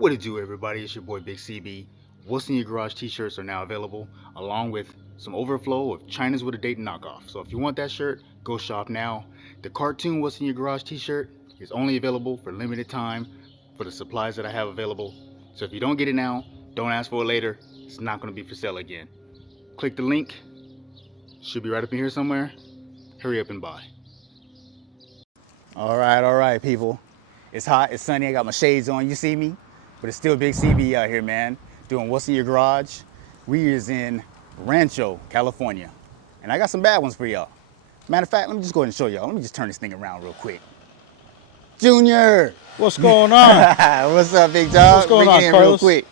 What it do, everybody? It's your boy Big CB. What's in your garage t-shirts are now available, along with some overflow of China's with a date knockoff. So if you want that shirt, go shop now. The cartoon What's in Your Garage t-shirt is only available for limited time for the supplies that I have available. So if you don't get it now, don't ask for it later. It's not going to be for sale again. Click the link. Should be right up in here somewhere. Hurry up and buy. All right, people. It's hot, it's sunny, I got my shades on, you see me? But it's still Big CB out here, man, doing What's in Your Garage. We is in Rancho, California. And I got some bad ones for y'all. Matter of fact, let me just go ahead and show y'all. Let me just turn this thing around real quick. Junior! What's going on? What's up, big dog? What's going on, in Carlos? real quick.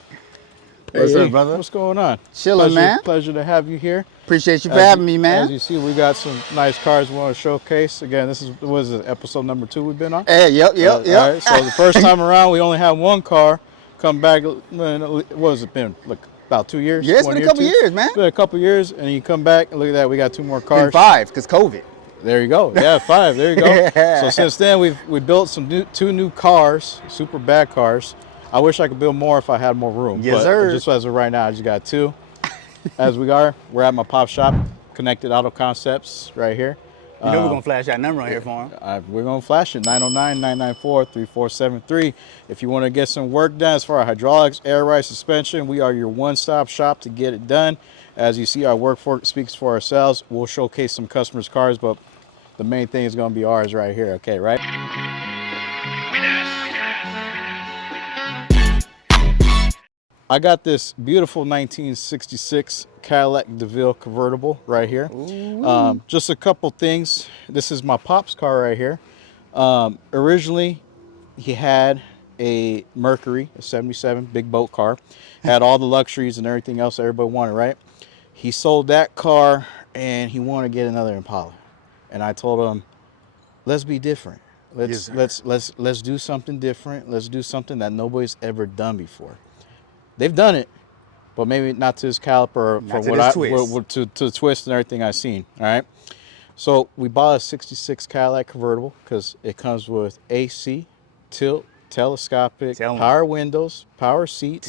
What's up, brother? What's going on? Chilling, man. Pleasure to have you here. Appreciate you for having me, man. As you see, we got some nice cars we want to showcase. Again, this is, what is it, episode number 2 we've been on? Hey, yep. All right, so the first time around, we only had one car. Come back, what has it been, like about 2 years? Yeah, it's been a couple years, man. It's been a couple years, and you come back, and look at that, we got 2 more cars. Been 5, because COVID. There you go. Yeah, 5. There you go. So since then, we built some 2 new cars, super bad cars. I wish I could build more if I had more room. Yes, but sir. Just as of right now, I just got 2. As we're at my pop shop, Connected Auto Concepts, right here. You know we're going to flash that number on here for him. We're going to flash it, 909-994-3473. If you want to get some work done as far as hydraulics, air ride, suspension, we are your one-stop shop to get it done. As you see, our work speaks for ourselves. We'll showcase some customers' cars, but the main thing is going to be ours right here, okay, right? I got this beautiful 1966 Cadillac DeVille convertible right here. Just a couple things. This is my pop's car right here. Originally, he had a Mercury, a 77 big boat car. Had all the luxuries and everything else everybody wanted, right? He sold that car and he wanted to get another Impala. And I told him, let's be different. Let's do something different. Let's do something that nobody's ever done before. They've done it, but maybe not to this caliber for to the twist and everything I've seen. All right. So we bought a 66 Cadillac convertible because it comes with AC, tilt, telescopic, power windows, power seats.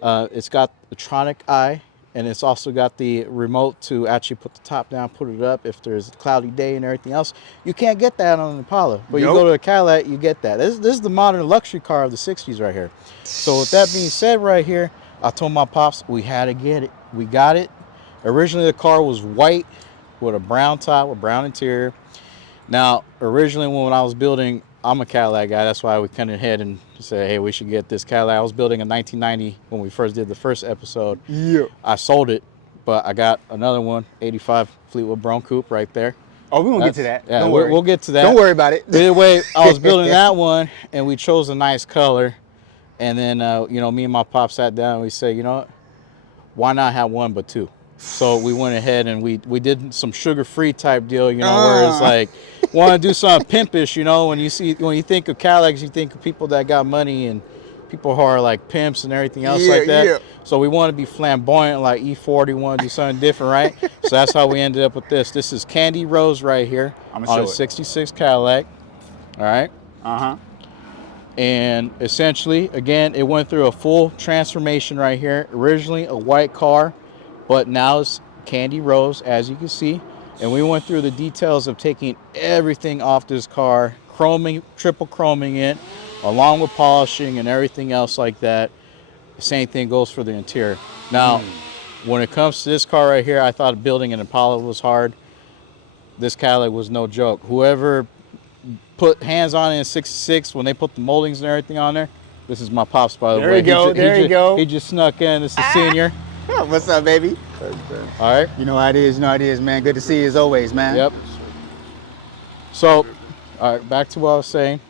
It's got the Tronic Eye, and it's also got the remote to actually put the top down, put it up if there's a cloudy day and everything else. You can't get that on an Impala, but you go to a Cadillac, you get that. This is the modern luxury car of the 60s right here. So with that being said right here, I told my pops we had to get it. We got it. Originally the car was white with a brown top, with brown interior. Now, originally when I was building, I'm a Cadillac guy. That's why we kind of ahead and said, hey, we should get this Cadillac. I was building a 1990 when we first did the first episode. Yeah. I sold it, but I got another one, 85 Fleetwood Brougham Coupe right there. Oh, we won't get to that. Yeah, don't worry. We'll get to that. Don't worry about it. Either way, I was building that one, and we chose a nice color. And then, me and my pop sat down, and we said, you know what? Why not have 1 but 2? So we went ahead and we did some sugar-free type deal, where it's like, want to do something pimpish, when you think of Cadillacs, you think of people that got money and people who are like pimps and everything else like that. Yeah. So we want to be flamboyant like E40, want to do something different, right? So that's how we ended up with this. This is Candy Rose right here on a 66 Cadillac. All right. And essentially, again, it went through a full transformation right here. Originally a white car, but now it's Candy Rose, as you can see. And we went through the details of taking everything off this car, triple chroming it, along with polishing and everything else like that. The same thing goes for the interior. Now, when it comes to this car right here, I thought building an Impala was hard. This Cadillac was no joke. Whoever put hands on it in 66, when they put the moldings and everything on there, this is my pops, by the way. There you go. He just snuck in. This is Senior. What's up, baby? All right. You know how it is, man. Good to see you as always, man. Yep. So, all right, back to what I was saying.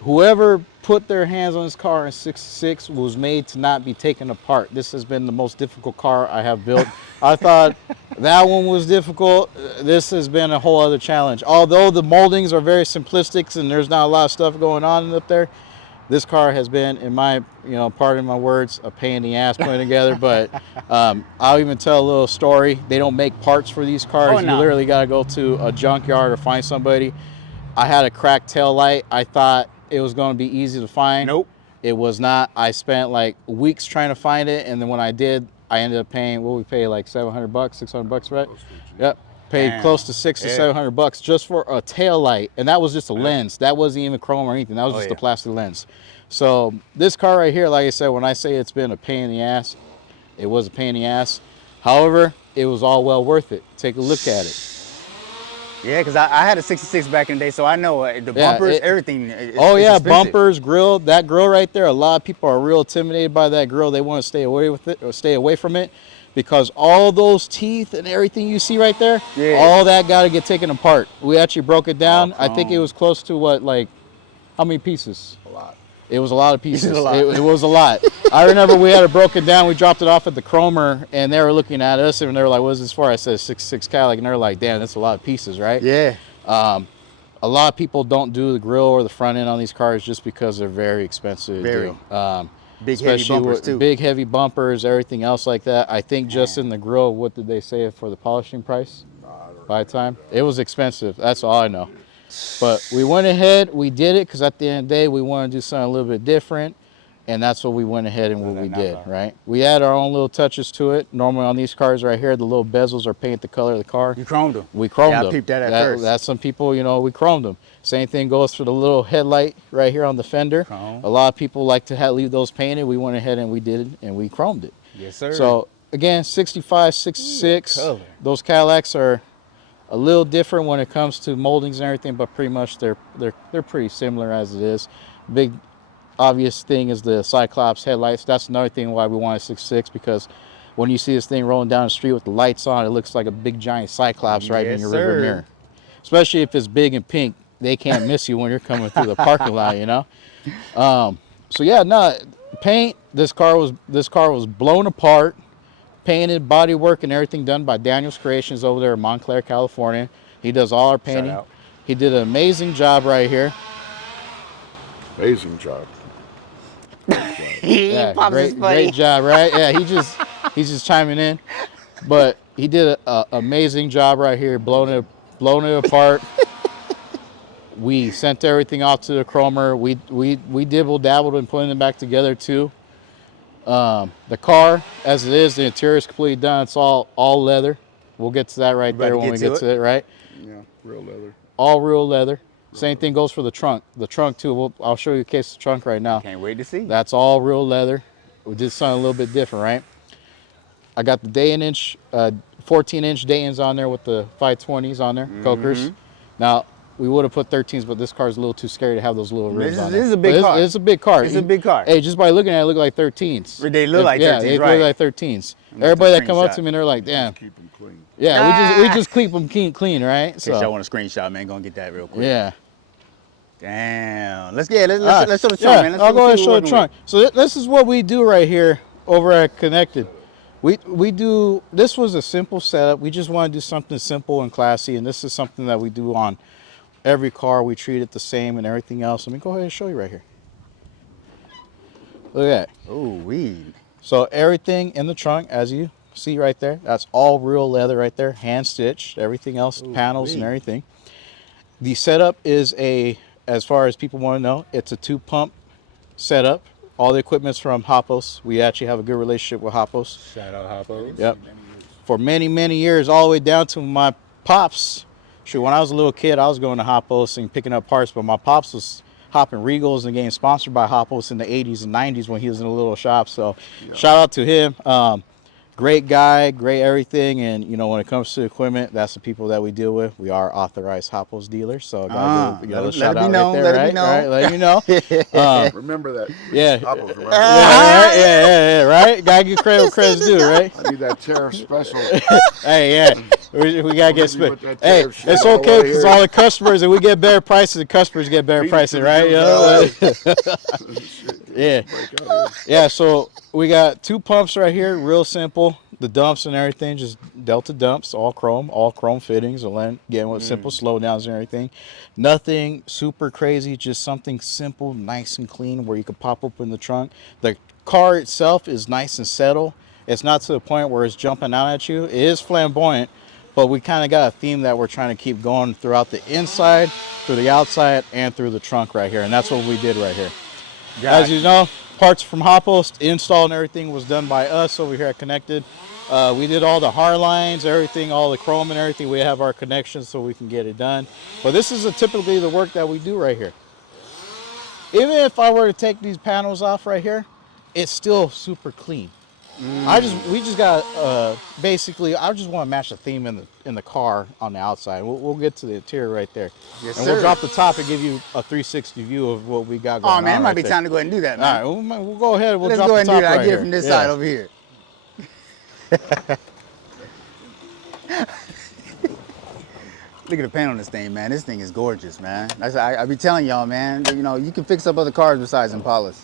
Whoever put their hands on this car in 66 was made to not be taken apart. This has been the most difficult car I have built. I thought that one was difficult. This has been a whole other challenge. Although the moldings are very simplistic and there's not a lot of stuff going on up there, this car has been, in my, pardon my words, a pain in the ass putting together. But I'll even tell a little story. They don't make parts for these cars. You literally got to go to a junkyard or find somebody. I had a cracked tail light. I thought it was going to be easy to find. Nope. It was not. I spent like weeks trying to find it, and then when I did, I ended up paying, what we pay, like $700, $600, right? Yep. Paid Damn. close to $600 to $700 just for a tail light, and that was just a lens. That wasn't even chrome or anything. That was just a plastic lens. So this car right here, like I said, when I say it's been a pain in the ass, it was a pain in the ass. However, it was all well worth it. Take a look at it. Yeah, because I had a 66 back in the day, so I know the bumpers, everything. It's yeah, expensive. bumpers, grill. That grill right there, a lot of people are real intimidated by that grill. They want to stay away with it or stay away from it because all those teeth and everything you see right there, all that got to get taken apart. We actually broke it down. I think it was close to what, like, how many pieces? A lot. It was a lot of pieces. It was a lot. I remember we had it broken down. We dropped it off at the Cromer, and they were looking at us, and they were like, "What is this for?" I said, "66 Cadillac," and they're like, "Damn, that's a lot of pieces, right?" Yeah. A lot of people don't do the grill or the front end on these cars just because they're very expensive to do. Big heavy bumpers too. Big heavy bumpers, everything else like that. I think just in the grill, what did they say for the polishing price? By the time it was expensive. That's all I know. But we went ahead, we did it because at the end of the day, we wanted to do something a little bit different. And that's what we went ahead and what we did, right? We add our own little touches to it. Normally on these cars right here, the little bezels are painted the color of the car. You chromed them. We chromed them. I peeped that at first. That's some people, you know, we chromed them. Same thing goes for the little headlight right here on the fender. Chrome. A lot of people like to leave those painted. We went ahead and we did it and we chromed it. Yes, sir. So again, 65, 66, those Cadillacs are a little different when it comes to moldings and everything, but pretty much they're pretty similar as it is. Big obvious thing is the Cyclops headlights. That's another thing why we wanted 66, because when you see this thing rolling down the street with the lights on, it looks like a big giant Cyclops right in your rear mirror. Especially if it's big and pink, they can't miss you when you're coming through the parking lot, you know. So yeah, no paint. This car was blown apart, painted, body work, and everything done by Daniel's Creations over there in Montclair, California. He does all our painting. He did an amazing job right here. Amazing job. Yeah, great job, right? Yeah, he's just chiming in, but he did an amazing job right here, blowing it apart. We sent everything off to the Cromer. We dibble dabbled and putting them back together too. The car, as it is, the interior is completely done. It's all leather. We'll get to that right there when we get to it, right? Yeah, real leather. All real leather. Same thing goes for the trunk. The trunk too. I'll show you a case of the trunk right now. Can't wait to see. That's all real leather. We did something a little bit different, right? I got the 14-inch Dayton's on there with the 520s on there, Cokers. Now, we would have put 13s, but this car's a little too scary to have those little rims on there. This is a big car. It's a big car. It's a big car. Hey, just by looking at it, look like 13s. They look like 13s, yeah, they look like 13s. Everybody that come up to me, they're like, damn. Keep them clean. Yeah, we just keep them clean, right? In case y'all want a screenshot, man, gonna get that real quick. Yeah. Damn. Let's show the trunk, man. I'll go ahead and show the trunk. So this is what we do right here over at Connected. We do, this was a simple setup. We just want to do something simple and classy, and this is something that we do on every car. We treat it the same and everything else. Let me go ahead and show you right here. Look at that. Oh, weed. So everything in the trunk, as you see right there, that's all real leather right there, hand stitched. Everything else, panels and everything. The setup is as far as people want to know, it's a 2-pump setup. All the equipment's from Hoppos. We actually have a good relationship with Hoppos. Shout out Hoppos. Yep. For many, many years, all the way down to my pops. Sure, when I was a little kid, I was going to Hoppos and picking up parts, but my pops was hopping Regals and getting sponsored by Hoppos in the 80s and 90s when he was in a little shop. So shout out to him. Great guy, great everything, and you know when it comes to equipment, that's the people that we deal with. We are authorized Hoppos dealers, so gotta give a shout out right there, right? Right, let you know. Remember that. Yeah. Apples, remember? Yeah, right. Gotta give credit where credit's due, right? I need that tariff special. Hey, yeah, we gotta get split. With that Hey, tariff shit it's all okay right because here. all the customers, and we get better prices, the customers get better pricing, right? You know? Yeah. Yeah, so we got 2 pumps right here, real simple. The dumps and everything, just Delta dumps, all chrome fittings, again with simple slowdowns and everything. Nothing super crazy, just something simple, nice and clean where you can pop open the trunk. The car itself is nice and settled. It's not to the point where it's jumping out at you. It is flamboyant, but we kind of got a theme that we're trying to keep going throughout the inside, through the outside, and through the trunk right here. And that's what we did right here. As you know, parts from Hoppost, install and everything was done by us over here at Connected. We did all the hard lines, everything, all the chrome and everything. We have our connections so we can get it done. But this is typically the work that we do right here. Even if I were to take these panels off right here, it's still super clean. We just got basically. I just want to match the theme in the car on the outside. We'll get to the interior right there, Yes, and sir. we'll drop the top and give you a 360 view of what we got going on. Oh man, it might right be there. time to go ahead and do that, All man. right, we'll go ahead. We'll Let's drop go ahead the and do top that. right I get it here. from this Yeah. side over here. Look at the paint on this thing, man. This thing is gorgeous, man. I be telling y'all, man. You know, you can fix up other cars besides Impalas.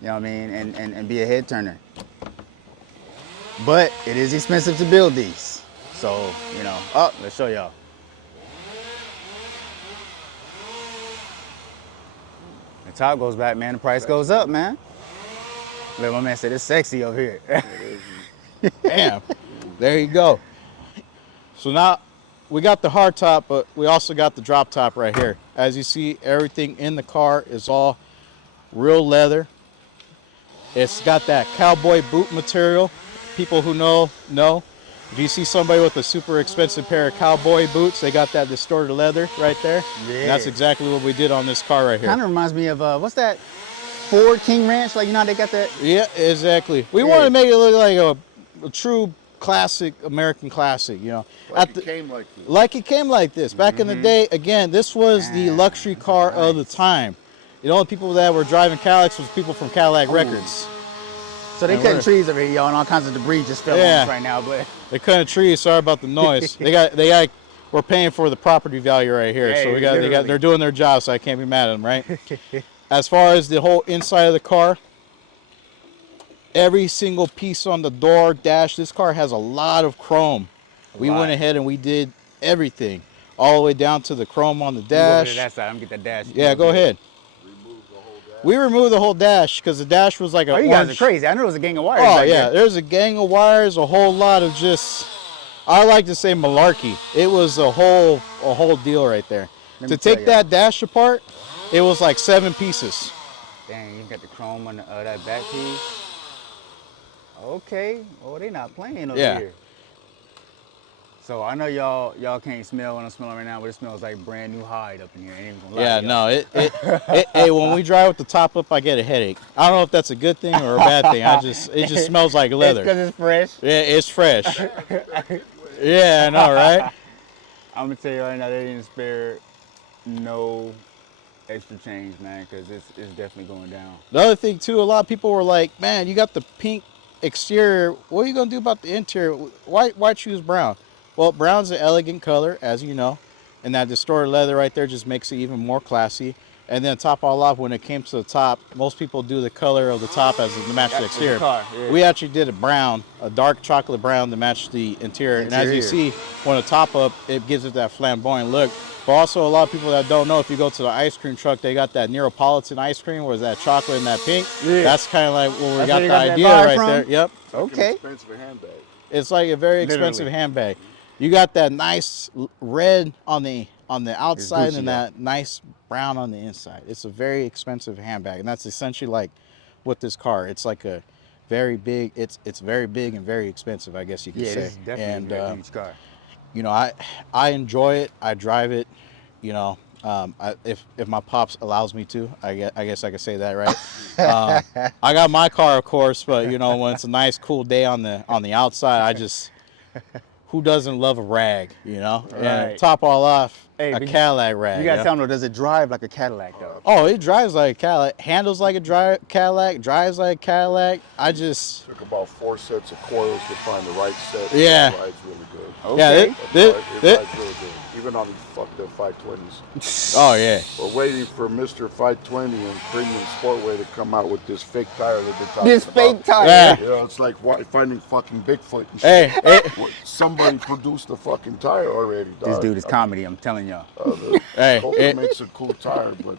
You know what I mean? And be a head turner. But it is expensive to build these. So, you know, let's show y'all. The top goes back, man. The price goes up, man. Look, my man said it's sexy over here. Bam. There you go. So now we got the hard top, but we also got the drop top right here. As you see, everything in the car is all real leather. It's got that cowboy boot material. People who know. If you see somebody with a super expensive pair of cowboy boots, they got that distorted leather right there. Yeah. And that's exactly what we did on this car right here. Kind of reminds me of, what's that? Ford King Ranch? Like, you know how they got that? Yeah, exactly. We wanted to make it look like a true classic, American classic, you know. Like it came like this. Like it came like this. Back in the day, again, this was the luxury car of the time. The only people that were driving Cadillacs was people from Cadillac Records. So they cutting trees over here, y'all, and all kinds of debris just fell on us right now. But They cutting trees. Sorry about the noise. We're paying for the property value right here, Hey, so literally. they're doing their job, so I can't be mad at them, right? As far as the whole inside of the car, every single piece on the door, dash, this car has a lot of chrome. We went ahead and we did everything, all the way down to the chrome on the Move over to dash. that side. I'm gonna get that dash. Yeah, go ahead. We removed the whole dash because the dash was like a Oh, you orange. guys are crazy. I knew it was a gang of wires. Oh back yeah, there. there's a gang of wires, a whole lot of just, I like to say malarkey. It was a whole deal right there. Let To me tell take ya. that dash apart, it was like 7 pieces. Dang, you got the chrome on that back piece. Okay. Oh, they not playing over Yeah. here. So I know y'all can't smell what I'm smelling right now, but it smells like brand new hide up in here. I ain't even gonna lie Yeah, to y'all. no, hey, when we drive with the top up, I get a headache. I don't know if that's a good thing or a bad thing. It just smells like leather. It's because it's fresh. Yeah, it's fresh. Yeah, I know, right? I'm gonna tell you right now, they didn't spare no extra change, man, because it's definitely going down. The other thing too, a lot of people were like, "Man, you got the pink exterior. What are you gonna do about the interior? Why choose brown?" Well, brown's an elegant color, as you know, and that distorted leather right there just makes it even more classy. And then top all off, when it came to the top, most people do the color of the top as the match the That's the exterior. car, yeah. We actually did a brown, a dark chocolate brown to match the interior. And as you see, when the top up, it gives it that flamboyant look. But also, a lot of people that don't know, if you go to the ice cream truck, they got that Neapolitan ice cream, where it's that chocolate and that pink. Yeah. That's kind of like where we That's got where the you got that idea vibe right from? there. Yep. Okay. An expensive handbag. It's like a very expensive Literally. handbag. You got that nice red on the outside Gucci, and yeah. that nice brown on the inside. It's a very expensive handbag, and that's essentially like with this car. It's like a very big. It's very big and very expensive, I guess you could Yeah, say. this is definitely a huge car. You know, I enjoy it. I drive it. You know, if my pops allows me to, I guess I could say that, right? I got my car, of course, but you know, when it's a nice, cool day on the outside, I just, who doesn't love a rag, you know? Right. And top all off, Hey, a but Cadillac rag. You gotta yeah? tell them, though, does it drive like a Cadillac, though? Oh, it drives like a Cadillac, handles like a Cadillac, drives like a Cadillac. I just, Took about 4 sets of coils to find the right set. Yeah. It rides really good. yeah, Okay. It rides really good. Even on these fucked up 520s. oh yeah. We're waiting for Mr. 520 and Premium Sportway to come out with this fake tire that they're talking This about. fake tire. Yeah. You know, it's like finding fucking Bigfoot and Hey, shit. hey, Somebody produced the fucking tire already, dog. This dude is comedy, I'm telling y'all. hey, Coca hey, makes a cool tire, but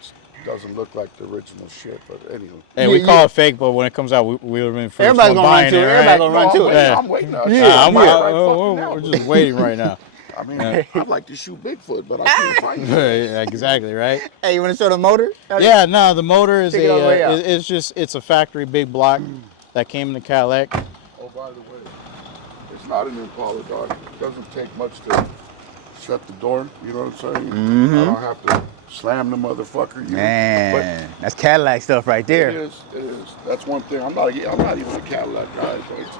it doesn't look like the original shit. But anyway. hey, we Yeah, call yeah. it fake, but when it comes out, we would have been first Everybody's one gonna run buying to it. it, Everybody right? gonna run to it. Yeah. I'm waiting. Yeah, I'm we're right fucking now. just waiting right now. I mean, I'd like to shoot Bigfoot, but I can't fight him. Yeah, exactly, right? Hey, you want to show the motor? Yeah, no, the motor is Take it all the way out. it's a factory big block that came in the Cadillac. Oh, by the way, it's not an Impala, dog. It doesn't take much to shut the door. You know what I'm saying? I don't have to slam the motherfucker. You Man, that's Cadillac stuff right know? there. It is. It is. That's one thing. I'm not even a Cadillac guy,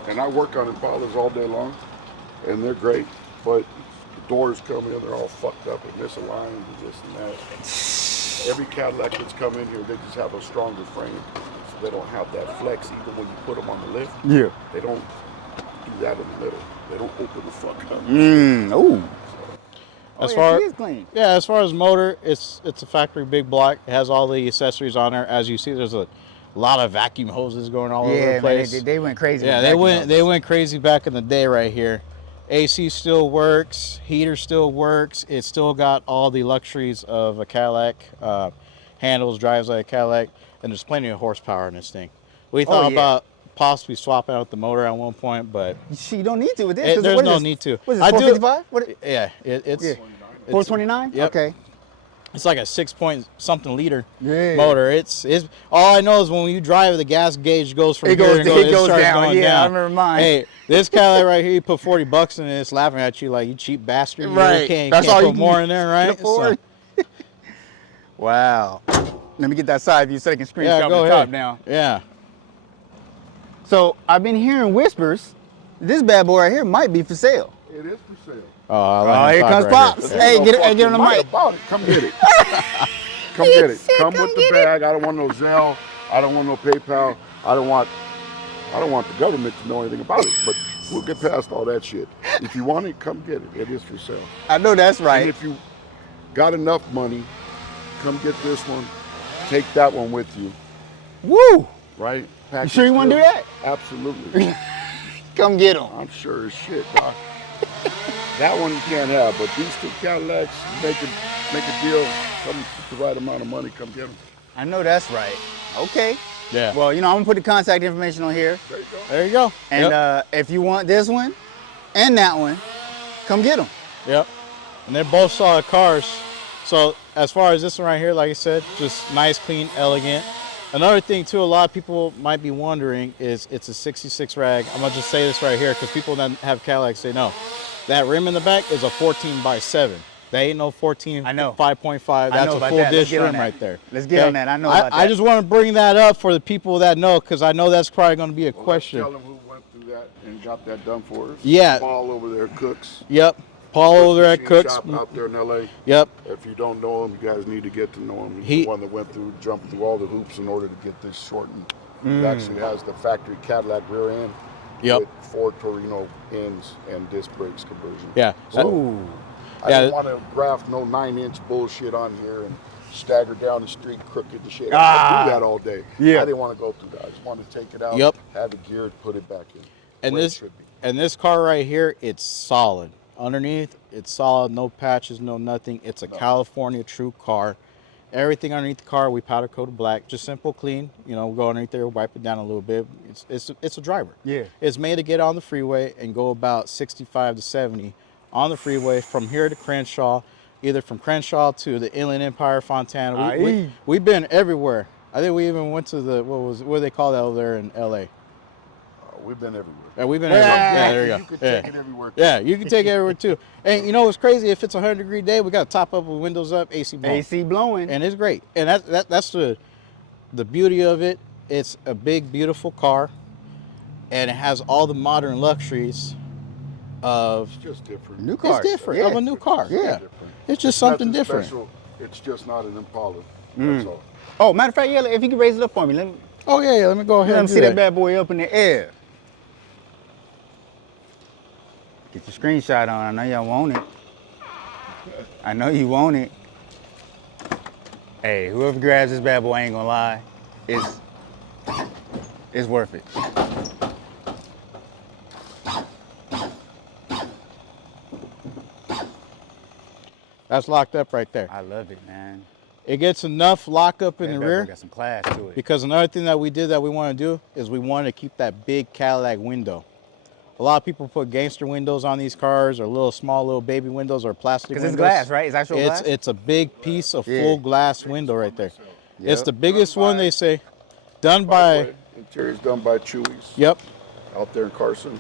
and I work on Impalas all day long, and they're great. But the doors come in, they're all fucked up and misaligned and this and that. Every Cadillac that's come in here, they just have a stronger frame, so they don't have that flex. Even when you put them on the lift, Yeah. they don't do that in the middle. They don't open the fuck up. Ooh. As yeah, far she is clean. Yeah, as far as motor, it's a factory big block. It has all the accessories on there. As you see, there's a lot of vacuum hoses going all over the Yeah, place. man, they went crazy. Yeah, they went crazy back in the day right here. AC still works, heater still works. It still got all the luxuries of a Cadillac. Handles, drives like a Cadillac, and there's plenty of horsepower in this thing. We thought about possibly swapping out the motor at one point, but You don't need to with this. there's no need to. What is I it, do- 455? Yeah, it's 429? Yep. Okay. It's like a 6-point-something liter Yeah. motor. It's all I know is when you drive, the gas gauge goes from It here goes- and it it goes starts down. going Yeah, down. I remember mine. Hey, this Cadillac right here, you put $40 in it, it's laughing at you like, you cheap bastard. You Right. can't That's all put you can more in there, right? afford. Wow. Let me get that side view so they can screenshot Yeah, the go top ahead. now. Yeah. So I've been hearing whispers. This bad boy right here might be for sale. It is for sale. Oh, here comes Pops. Here. Hey, No get on fucking the lie mic. about it. Come get it. Come get it. Come with the bag. I don't want no Zelle. I don't want no PayPal. I don't want the government to know anything about it. But we'll get past all that shit. If you want it, come get it. It is for sale. I know that's And right. if you got enough money, come get this one. Take that one with you, Woo! right? You sure you want to do that? Absolutely. Come get them. I'm sure as shit, doc. That one you can't have, but these two Cadillacs, make a deal. Come with the right amount of money, come get them. I know that's right. Okay. Yeah. Well, you know, I'm going to put the contact information on here. There you go. There you go. And if you want this one and that one, come get them. Yep. And they're both solid cars. So as far as this one right here, like I said, just nice, clean, elegant. Another thing too, a lot of people might be wondering is it's a 66 rag. I'm gonna just say this right here because people that have Cadillacs say no. That rim in the back is a 14/7. That ain't no 14, I know. 5.5. I That's know a about full that. Let's dish get on rim that. right there. Let's get on that. I know about I that. just want to bring that up for the people that know because I know that's probably going to be a Well, question. Let's tell them who went through that and got that done for us. Yeah. Paul over there, Cooks. Yep. Paul over there at Machine Cooks. Shop out there in LA. Yep. If you don't know him, you guys need to get to know him. He's He- the one that jumped through all the hoops in order to get this shortened. It actually has the factory Cadillac rear end Yep. with 4 Torino ends and disc brakes conversion. Yeah. So I Yeah. didn't want to graft no 9-inch bullshit on here and stagger down the street crooked and shit. I do that all day. Yeah. I didn't want to go through that. I just wanted to take it out, Yep. have it geared, put it back in. And where it this should be. and this car right here, it's solid. Underneath, it's solid, no patches, no nothing. It's a California true car. Everything underneath the car, we powder coated black, just simple, clean. You know, go underneath there, wipe it down a little bit. It's a driver. Yeah. It's made to get on the freeway and go about 65 to 70 on the freeway from here to Crenshaw, either from Crenshaw to the Inland Empire, Fontana. Aye. We've been everywhere. I think we even went to the what do they call that over there in LA? We've been everywhere. Yeah, we've been everywhere. Yeah, there you go. You could Yeah. take it everywhere. Yeah, you can take it everywhere too. And you know what's crazy? If it's a 100-degree day, we got to top up with windows up, AC blowing. AC blowing. And it's great. And that's the beauty of it. It's a big, beautiful car, and it has all the modern luxuries of. It's just different. New car. It's different Yeah. of a new car. Yeah. Yeah, Different. it's just something Nothing different. special. It's just not an Impala. That's all. Oh, matter of fact, yeah, if you could raise it up for me, let me Oh yeah, let me go ahead let and me do see that bad boy up in the air. Get your screenshot on. I know y'all want it. I know you want it. Hey, whoever grabs this bad boy, I ain't gonna lie, it's worth it. That's locked up right there. I love it, man. It gets enough lockup in That the bad boy rear. got some class to it. Because another thing that we did that we want to do is we want to keep that big Cadillac window A lot of people put gangster windows on these cars, or little baby windows, or plastic Because windows. it's glass, right? It's actual glass? It's a big piece of Yeah. full glass window right there. It's Yep. the biggest one, they say. Done By the by, way, interior's done by Chewy's yep. out there in Carson.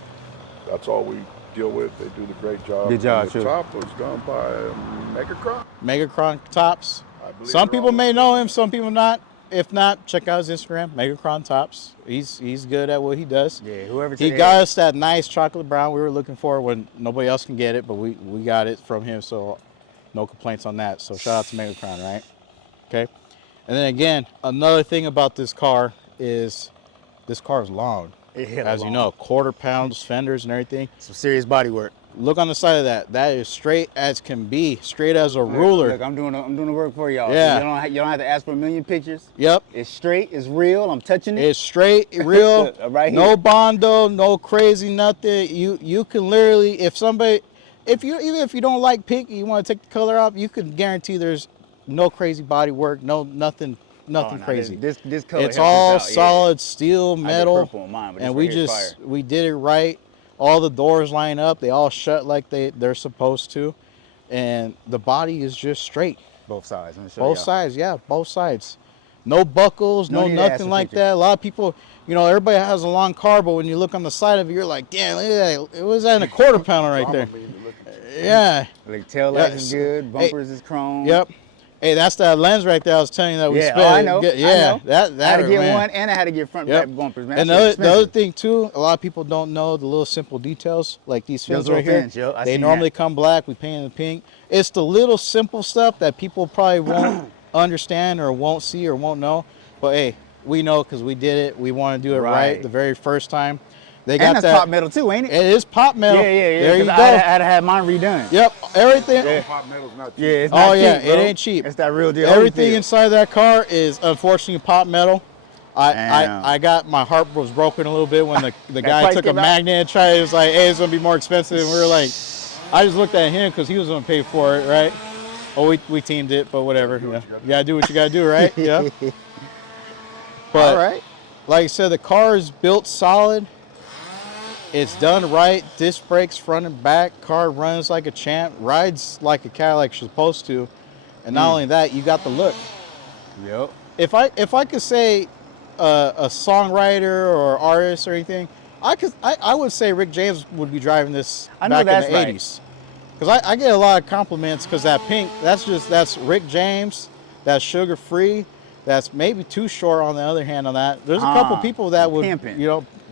That's all we deal with. They do the great job. Good job, And the Chewy. top was done by Megacron. Megacron Tops. I believe Some they're people all may over. know him, some people not. If not, check out his Instagram, Megacron Tops. He's good at what he does. Yeah, whoever He got us that nice chocolate brown we were looking for when nobody else can get it, but we got it from him, so no complaints on that. So shout out to Megacron, right? Okay. And then again, another thing about this car is this car is long. As you know, quarter-pound fenders and everything. Some serious body work. Look on the side of that. That is straight as can be, straight as a ruler. Look, I'm doing the work for y'all. Yeah. So you don't have to ask for a million pictures. Yep. It's straight. It's real. I'm touching it. It's straight, real. Right no here. bondo, no crazy nothing. You can literally, even if you don't like pink and you want to take the color off, you can guarantee there's no crazy body work, nothing Oh, no, crazy. This color. It's helps all this out, yeah. solid steel I did metal, purple on mine, but and this right here is fire. we did it right. All the doors line up. They all shut like they're supposed to, and the body is just straight. Both sides. Let me show Both y'all. sides, yeah, both sides. No buckles, No no need to ask nothing for like pictures. that. A lot of people, everybody has a long car, but when you look on the side of it, you're like, damn, look at that. It was that in a quarter pounder right there. Yeah. Like tail lights Yes. is good. Bumpers is chrome. Yep. Hey, that's that lens right there I was telling you that we Yeah, spent. I know. Yeah, I know. that I had to get man. one, and I had to get front Yep. back bumpers, man. And That shit the other expensive. thing too, a lot of people don't know the little simple details, like these fins Those right little here. fins, yo, I They seen normally that. come black. We paint them pink. It's the little simple stuff that people probably won't understand or won't see or won't know. But hey, we know because we did it. We want to do it right Right. the very first time. They And got that's that pop metal too, ain't it? It is pop metal. Yeah. There you 'cause go. I had to have mine redone. Yep. Everything. Yeah. Pop metal's not cheap. Yeah, it's not Oh cheap, yeah, bro. it ain't cheap. It's that real deal. Everything Holyfield. inside that car is unfortunately pop metal. Damn. I got my heart was broken a little bit when the guy price took a came out? magnet and tried. It was like, hey, it's gonna be more expensive. And we were like, I just looked at him because he was gonna pay for it, right? Oh, we teamed it, but whatever. You gotta do what you gotta do, right? Yeah. But All right. like I said, the car is built solid. It's done right. Disc brakes front and back. Car runs like a champ. Rides like a Cadillac supposed to. And not only that, you got the look. Yep. If I could say a songwriter or artist or anything, I would say Rick James would be driving this I know back that's in the right. 80s. Because I get a lot of compliments because that pink, that's Rick James, that's sugar free, that's maybe too short on the other hand on that. There's a couple people that would, pimping.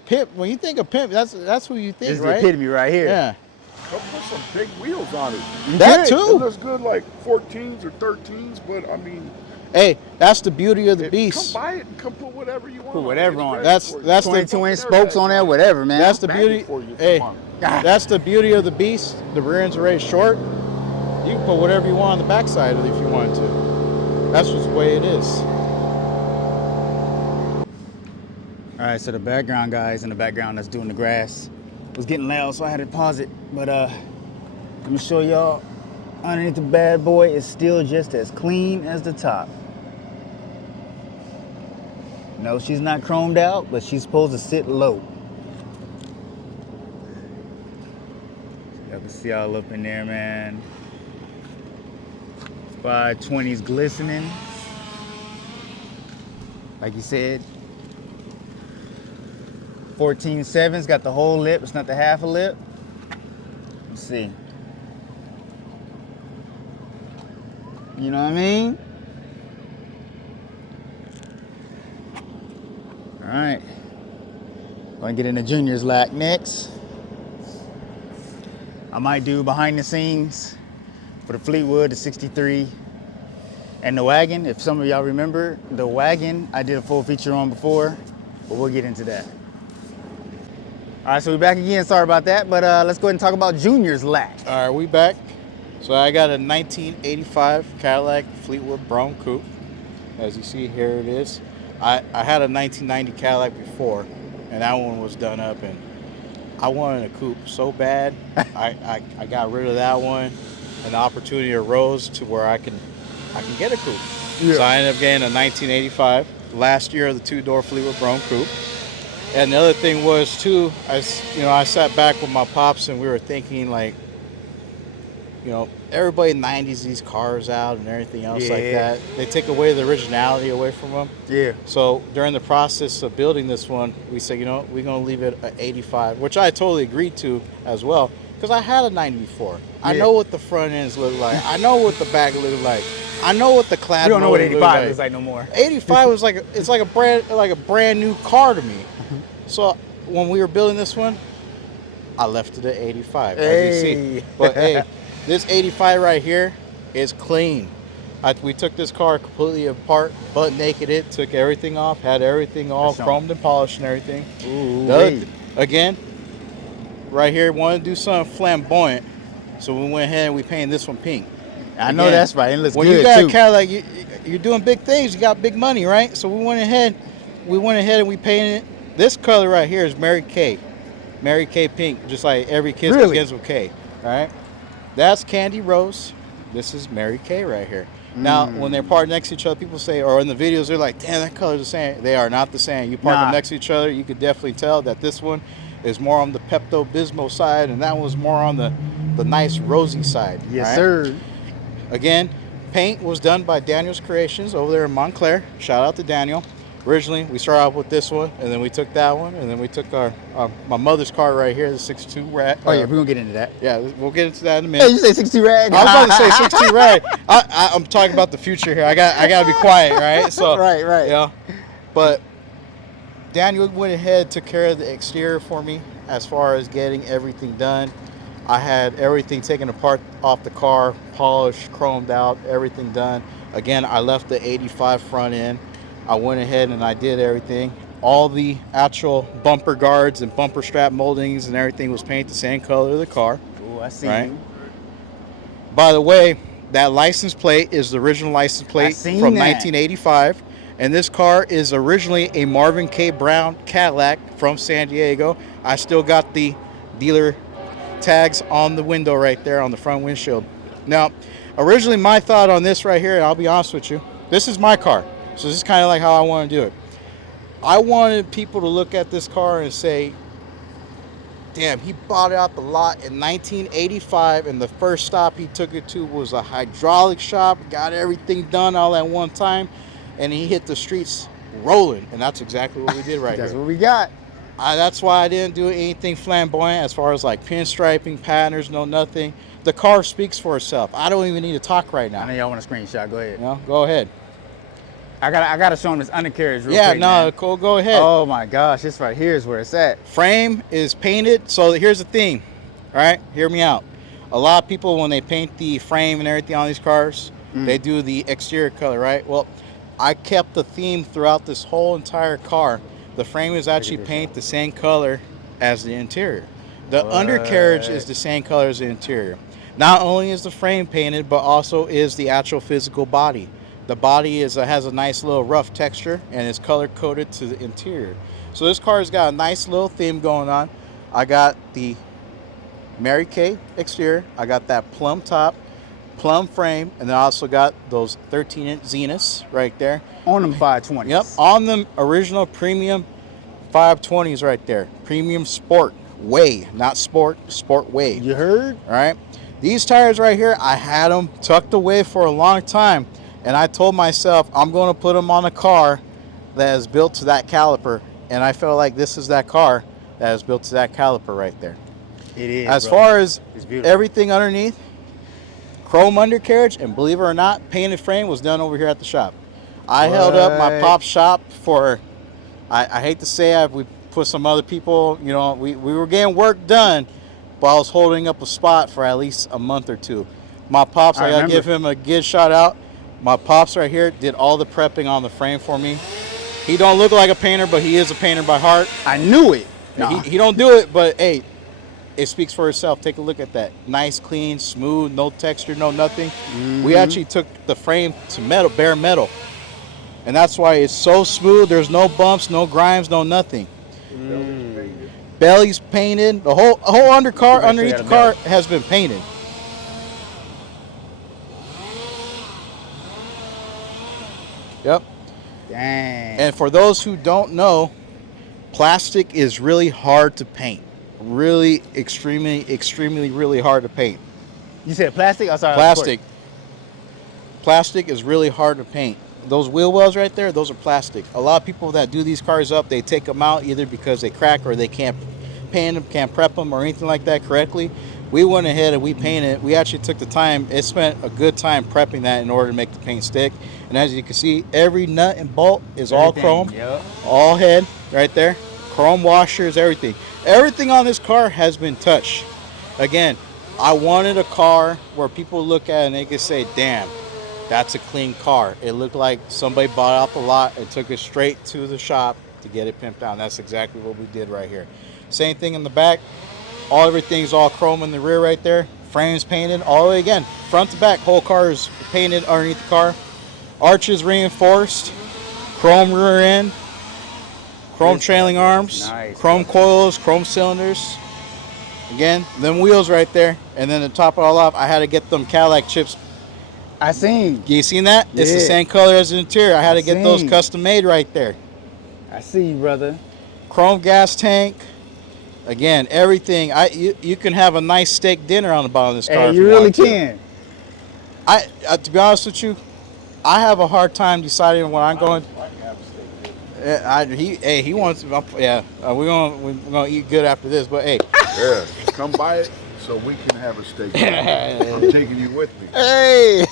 pimp. When you think of pimp, that's who you think, This is right? the epitome right here. Yeah. They'll put some big wheels on it. That It too. looks good like 14s or 13s, but I mean, Hey, that's the beauty of the beast. come buy it and come put whatever you want. Put whatever on it. That's the 22-inch spokes on there, whatever, man. That's the Bag it beauty. for you if you Hey, want. that's the beauty of the beast. The rear end's already short. You can put whatever you want on the backside of it if you want to. That's just the way it is. All right, so the background guys in the background that's doing the grass was getting loud, so I had to pause it. But let me show y'all underneath the bad boy is still just as clean as the top. No, she's not chromed out, but she's supposed to sit low. Y'all can see all up in there, man. 520's glistening. Like you said, 14.7's got the whole lip, it's not the half a lip. Let's see. You know what I mean? All right. Gonna get into Junior's lack next. I might do behind the scenes for the Fleetwood, the 63, and the wagon. If some of y'all remember, the wagon I did a full feature on before, but we'll get into that. All right, so we're back again. Sorry about that, but let's go ahead and talk about Junior's lack. All right, we back. So I got a 1985 Cadillac Fleetwood Brown Coupe. As you see here, it is. I had a 1990 Cadillac before, and that one was done up, and I wanted a coupe so bad. I got rid of that one, and the opportunity arose to where I can get a coupe. Yeah. So I ended up getting a 1985, last year of the two-door Fleetwood Brown Coupe. And the other thing was too, I sat back with my pops and we were thinking like, everybody in the 90s these cars out and everything else like Yeah. that. They take away the originality away from them. Yeah. So during the process of building this one, we said, we're going to leave it at 85, which I totally agreed to as well, because I had a 90 before. I know what the front ends look like. I know what the back look like. I know what the clad. You don't know what motor 85 looks like no more. 85 was it's like a brand new car to me. So when we were building this one, I left it at 85, as you see. But hey, this 85 right here is clean. We took this car completely apart, butt naked it, took everything off, had everything all chromed and polished and everything. Again, right here, wanted to do something flamboyant, so we went ahead and we painted this one pink. I know that's right. It looks good too. When you got a Cadillac, you're doing big things. You got big money, right? So we went ahead and we painted it. This color right here is Mary Kay. Mary Kay pink, just like every kiss begins with K, right? That's Candy Rose. This is Mary Kay right here. Now, when they're parked next to each other, people say, or in the videos, they're like, damn, that color's the same. They are not the same. You park them next to each other, you could definitely tell that this one is more on the Pepto-Bismol side, and that one's more on the nice rosy side. Yes, sir. Again, paint was done by Daniel's Creations over there in Montclair. Shout out to Daniel. Originally, we started off with this one, and then we took that one, and then we took my mother's car right here, the 62 Rag. Oh yeah, we're gonna get into that. Yeah, we'll get into that in a minute. Hey, you say 62 Rag? I was about to say 62 Rag. I'm talking about the future here. I got to be quiet, right? So right. Yeah, but Daniel went ahead, took care of the exterior for me as far as getting everything done. I had everything taken apart off the car, polished, chromed out, everything done. Again, I left the 85 front end. I went ahead and I did everything. All the actual bumper guards and bumper strap moldings and everything was painted the same color of the car. Oh, I see. Right? By the way, that license plate is the original license plate from 1985. And this car is originally a Marvin K. Brown Cadillac from San Diego. I still got the dealer tags on the window right there on the front windshield. Now, originally my thought on this right here, and I'll be honest with you, this is my car. So this is kind of like how I want to do it. I wanted people to look at this car and say, damn, he bought it out the lot in 1985, and the first stop he took it to was a hydraulic shop, got everything done all at one time, and he hit the streets rolling. And that's exactly what we did right That's here. what we got. That's why I didn't do anything flamboyant as far as like pinstriping, patterns, no nothing. The car speaks for itself. I don't even need to talk right now. I know y'all want a screenshot. Go ahead. Go ahead. I gotta show him this undercarriage real quick. Yeah, no, man. cool. Go ahead. Oh my gosh, this right here is where it's at. Frame is painted. So here's the thing. All right, hear me out. A lot of people, when they paint the frame and everything on these cars, they do the exterior color, right? Well, I kept the theme throughout this whole entire car. The frame is actually painted the same color as the interior. The undercarriage is the same color as the interior. Not only is the frame painted, but also is the actual physical body. The body has a nice little rough texture and is color coded to the interior. So this car has got a nice little theme going on. I got the Mary Kay exterior. I got that plum top, plum frame, and then I also got those 13-inch Zeniths right there. On them 520s. Yep, on the original premium 520s right there. Premium Sport Way, not Sport, Sport Way. You heard? All right. These tires right here, I had them tucked away for a long time. And I told myself, I'm going to put them on a car that is built to that caliper. And I felt like this is that car that is built to that caliper right there. It is. As far as everything underneath, chrome undercarriage, and believe it or not, painted frame was done over here at the shop. I held up my pop's shop for, I hate to say we put some other people, we were getting work done, but I was holding up a spot for at least a month or two. My pops, I got to give him a good shout out. My pops right here did all the prepping on the frame for me. He don't look like a painter, but he is a painter by heart. I knew it. He don't do it, but hey, it speaks for itself. Take a look at that. Nice, clean, smooth, no texture, no nothing. We actually took the frame to metal, bare metal. And that's why it's so smooth. There's no bumps, no grimes, no nothing. Belly's painted. The whole undercar underneath the car has been painted. Yep. Dang. And for those who don't know, Plastic is really hard to paint. Really, extremely, really hard to paint. You said plastic? I'm sorry. Plastic. Plastic is really hard to paint. Those wheel wells right there, those are plastic. A lot of people that do these cars up, they take them out either because they crack or they can't paint them, can't prep them or anything like that correctly. We went ahead and we painted. We actually took the time. It spent a good time prepping that in order to make the paint stick. And as you can see, every nut and bolt is all chrome. Yep. All head right there. Chrome washers, everything. Everything on this car has been touched. Again, I wanted a car where people look at it and they can say, damn, that's a clean car. It looked like somebody bought out the lot and took it straight to the shop to get it pimped out. That's exactly what we did right here. Same thing in the back. Everything's all chrome in the rear right there. Frames painted all the way again. Front to back, whole car is painted underneath the car. Arches reinforced. Chrome rear end. Chrome trailing arms. Nice. Chrome coils, chrome cylinders. Again, them wheels right there. And then to top it all off, I had to get them Cadillac chips. I seen. You seen that? Yeah. It's the same color as the interior. I had to get those seen. custom made right there. I see you, brother. Chrome gas tank. Again, everything. You can have a nice steak dinner on the bottom of this car. Hey, if you really want to. can. To be honest with you, I have a hard time deciding when I'm going. He wants. Yeah, we're gonna eat good after this. But hey, Yeah, come by it so we can have a steak. I'm taking you with me. hey,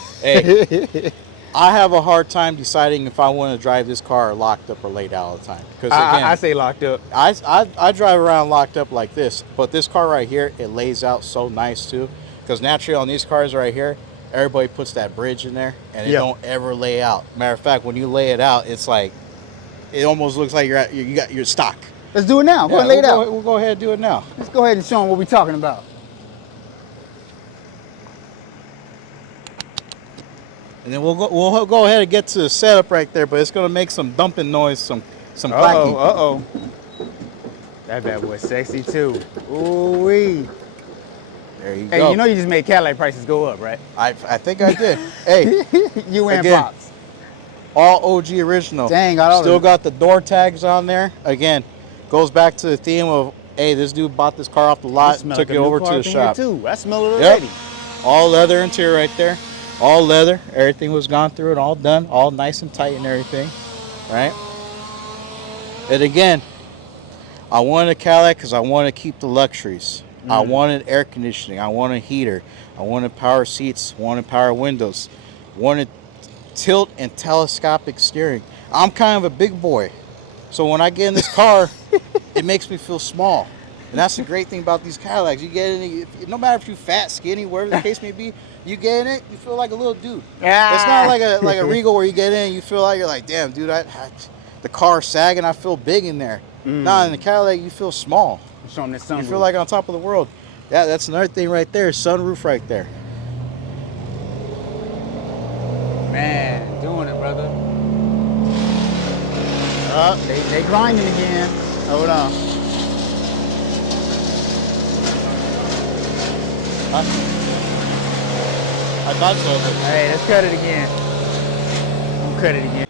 I have a hard time deciding if I want to drive this car locked up or laid out all the time. Because again, I say locked up. I drive around locked up like this, but this car right here, it lays out so nice too. Because naturally on these cars right here, everybody puts that bridge in there, and it don't ever lay out. Matter of fact, when you lay it out, it's like it almost looks like you got your stock. Let's do it now. Go ahead and lay it out. We'll go ahead and do it now. Let's go ahead and show them what we're talking about. And then we'll go ahead and get to the setup right there, but it's gonna make some dumping noise, some clacking. Uh-oh. That bad boy's sexy too. Ooh-wee. There you Hey, go. you know you just made Cadillac prices go up, right? I think I did. Hey, You and Again. Pops. all OG original. Dang, got all Still the- got the door tags on there. Again, goes back to the theme of, hey, this dude bought this car off the lot, Smell took like it a new over car to the up in shop. here too. I smell it Yep. already. All leather interior right there. All leather. Everything was gone through it, all done, all nice and tight and everything. Right? And again, I wanted a Cadillac because I wanted to keep the luxuries. I wanted air conditioning. I wanted heater. I wanted power seats. Wanted power windows. Wanted tilt and telescopic steering. I'm kind of a big boy. So when I get in this car, it makes me feel small. And that's the great thing about these Cadillacs. You get in it, no matter if you're fat, skinny, whatever the case may be, you get in it, you feel like a little dude. It's not like a Regal where you get in and you feel like you're like, damn, dude, the car's sagging, I feel big in there. Nah, in the Cadillac, you feel small. Show them this You sunroof. feel like on top of the world. Yeah, that's another thing right there. Sunroof right there. Man, doing it, brother. They grinding again. Hold on. I thought so. Hey, let's cut it again. We'll cut it again.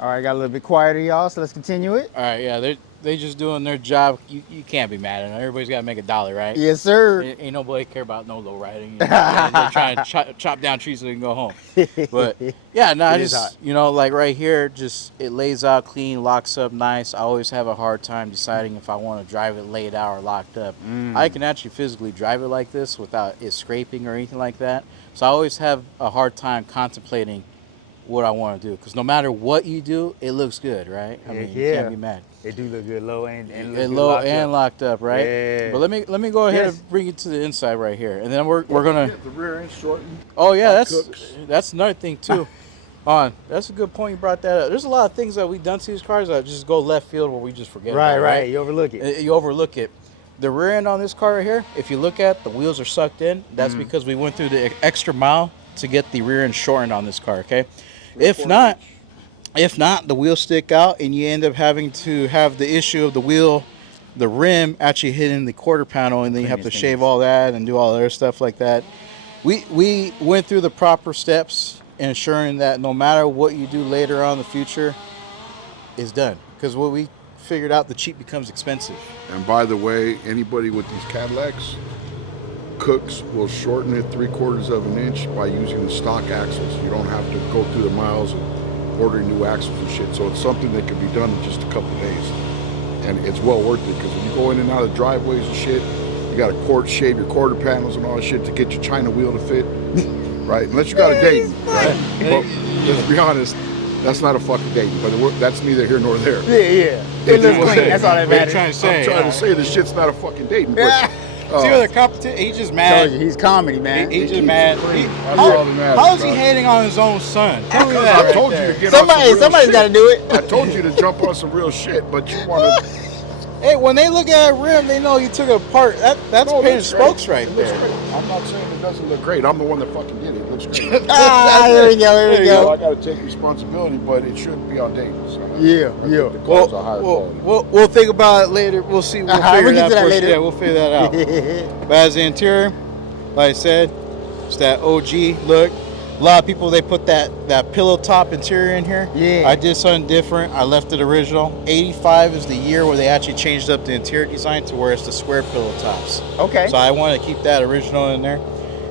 All right, got a little bit quieter, y'all, so let's continue it. All right, yeah, they just doing their job. You can't be mad at them. Everybody's got to make $1, right? Yes, sir. Ain't nobody care about no low riding. They're trying to chop down trees so they can go home. But yeah, no, I It is hot. just like right here, just it lays out clean, locks up nice. I always have a hard time deciding if I want to drive it laid out or locked up. I can actually physically drive it like this without it scraping or anything like that. So I always have a hard time contemplating what I want to do, because no matter what you do, it looks good, right? I mean, you can't be mad. They do look good low and look good Low locked and up. locked up, right? Yeah. But let me go ahead Yes. and bring it to the inside right here, and then we're gonna. Get the rear end shortened. Oh yeah, Hot cooks. that's another thing too. That's a good point you brought that up. There's a lot of things that we've done to these cars that just go left field where we just forget. Right, about, right. You overlook it. You overlook it. The rear end on this car right here, if you look at the wheels are sucked in. That's because we went through the extra mile to get the rear end shortened on this car. Okay, if not, the wheels stick out and you end up having to have the issue of the rim actually hitting the quarter panel, and then you have to shave all that and do all the other stuff like that. We went through the proper steps, ensuring that no matter what you do later on in the future is done. Because what we figured out the cheap becomes expensive. And by the way, anybody with these Cadillacs, Cooks will shorten it 3/4 of an inch by using the stock axles. You don't have to go through the miles and ordering new axles and shit. So it's something that can be done in just a couple of days. And it's well worth it because when you go in and out of driveways and shit, you got to shave your quarter panels and all that shit to get your China wheel to fit, right? Unless you got a Dayton, right? But let's be honest, that's not a fucking Dayton, but that's neither here nor there. Yeah. It looks clean. That's all that What are you matters. trying to say? I'm trying to say this shit's not a fucking Dayton, but See what the competition? He's just mad. Told you, he's comedy, man. He's just mad. That's all that matters, How is he bro. hating on his own son? Tell me I that. told you right to get Somebody's on some real got to shit. do it. I told you to jump on some real shit, but you want to. Hey, when they look at that rim, they know you took it apart. That's No, it painted looks spokes great. right It looks there. great. I'm not saying it doesn't look great. I'm the one that fucking did it. It looks great. Here we go. There you So go. I got to take responsibility, but it shouldn't be on Dayton. So Yeah. The cars are higher quality. We'll think about it later. We'll see. We'll Uh-huh, figure we'll get it to out. that later. Yeah, we'll figure that out. But as the interior, like I said, it's that OG look. A lot of people, they put that pillow top interior in here. Yeah. I did something different. I left it original. 85 is the year where they actually changed up the interior design to where it's the square pillow tops. Okay. So I want to keep that original in there.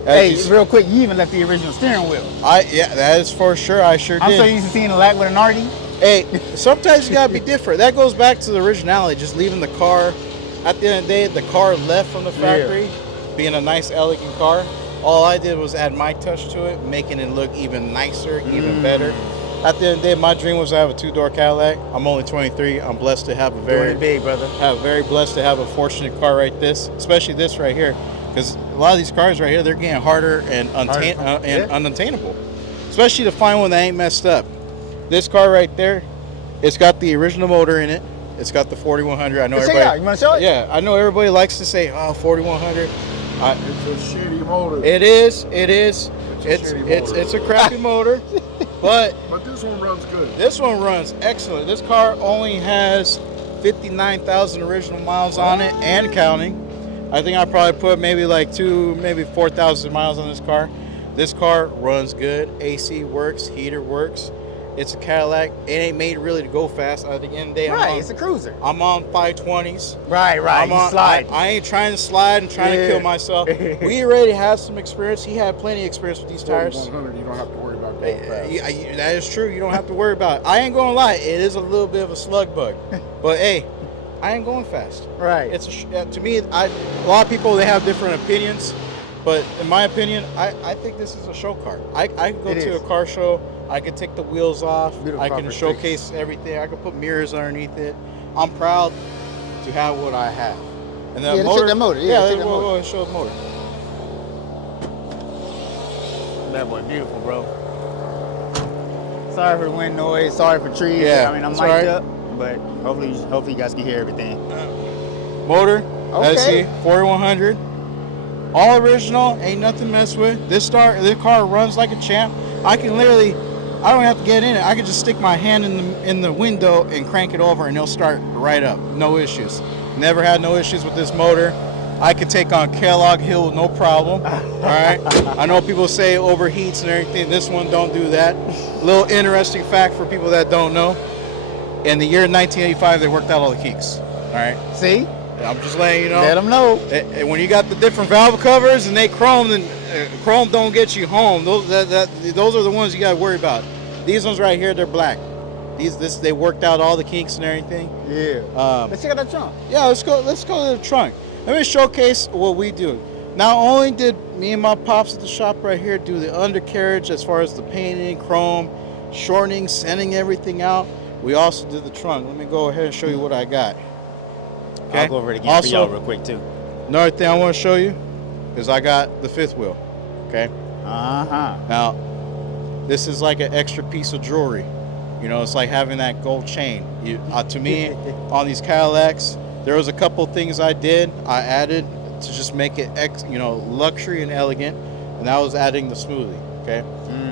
As Hey, you s- real quick, you even left the original steering wheel. yeah, that is for sure. I sure I'm did. so used to seeing the lack with an Artie. Hey, sometimes you gotta be different. That goes back to the originality, just leaving the car. At the end of the day, the car left from the factory, being a nice, elegant car. All I did was add my touch to it, making it look even nicer, even better. At the end of the day, my dream was to have a 2-door Cadillac. I'm only 23. I'm blessed to have a Doing it big, brother. very blessed to have a fortunate car like this, especially this right here, because a lot of these cars right here, they're getting harder and unattainable, especially to find one that ain't messed up. This car right there, it's got the original motor in it. It's got the 4100. I know Let's check everybody. it out. You want to show it? Yeah, I know everybody likes to say, "Oh, 4100." It's a shitty motor. It is. It's shitty motor. it's a crappy motor, but But this one runs good. this one runs excellent. This car only has 59,000 original miles on it and counting. I think I probably put maybe like 4,000 miles on this car. This car runs good. AC works, heater works. It's a Cadillac. It ain't made really to go fast. At the end of the day, Right, it's a cruiser. I'm on 520s. Right. I'm You on, slide. I ain't trying to slide and trying to kill myself. We already had some experience. He had plenty of experience with these tires. 4100, you don't have to worry about going fast. That is true. You don't have to worry about it. I ain't gonna lie. It is a little bit of a slug bug, but hey, I ain't going fast. Right. It's to me. A lot of people, they have different opinions, but in my opinion, I think this is a show car. I can go It to is. a car show. I can take the wheels off. Beautiful I can proper showcase everything. I can put mirrors underneath it. I'm proud to have what I have. And Yeah, let's check that motor. Yeah, let's check that motor. We'll show the motor. That boy beautiful, bro. Sorry for the wind noise. Sorry for trees. Yeah, I mean, I'm it's mic'd alright. up, but hopefully you guys can hear everything. Motor, let's Okay. see, 4100. All original, ain't nothing messed with. This car runs like a champ. I can literally, I don't have to get in it. I can just stick my hand in the window and crank it over and it'll start right up. No issues. Never had no issues with this motor. I can take on Kellogg Hill no problem. All right. I know people say it overheats and everything. This one don't do that. Little interesting fact for people that don't know. In the year 1985, they worked out all the kinks. All right. See? I'm just letting you know. Let them know. And when you got the different valve covers and they chrome, then chrome don't get you home. Those are the ones you got to worry about. These ones right here, they're black. They worked out all the kinks and everything. Yeah. Let's check out that trunk. Yeah, let's go to the trunk. Let me showcase what we do. Not only did me and my pops at the shop right here do the undercarriage as far as the painting, chrome, shortening, sanding everything out, we also did the trunk. Let me go ahead and show you what I got. Okay. I'll go over it again Also, for y'all real quick too. Another thing I want to show you is I got the fifth wheel. Okay. Uh-huh. Now, this is like an extra piece of jewelry. You know, it's like having that gold chain. To me, on these Cadillacs, there was a couple things I did. I added to just make it luxury and elegant, and that was adding the smoothie. Okay.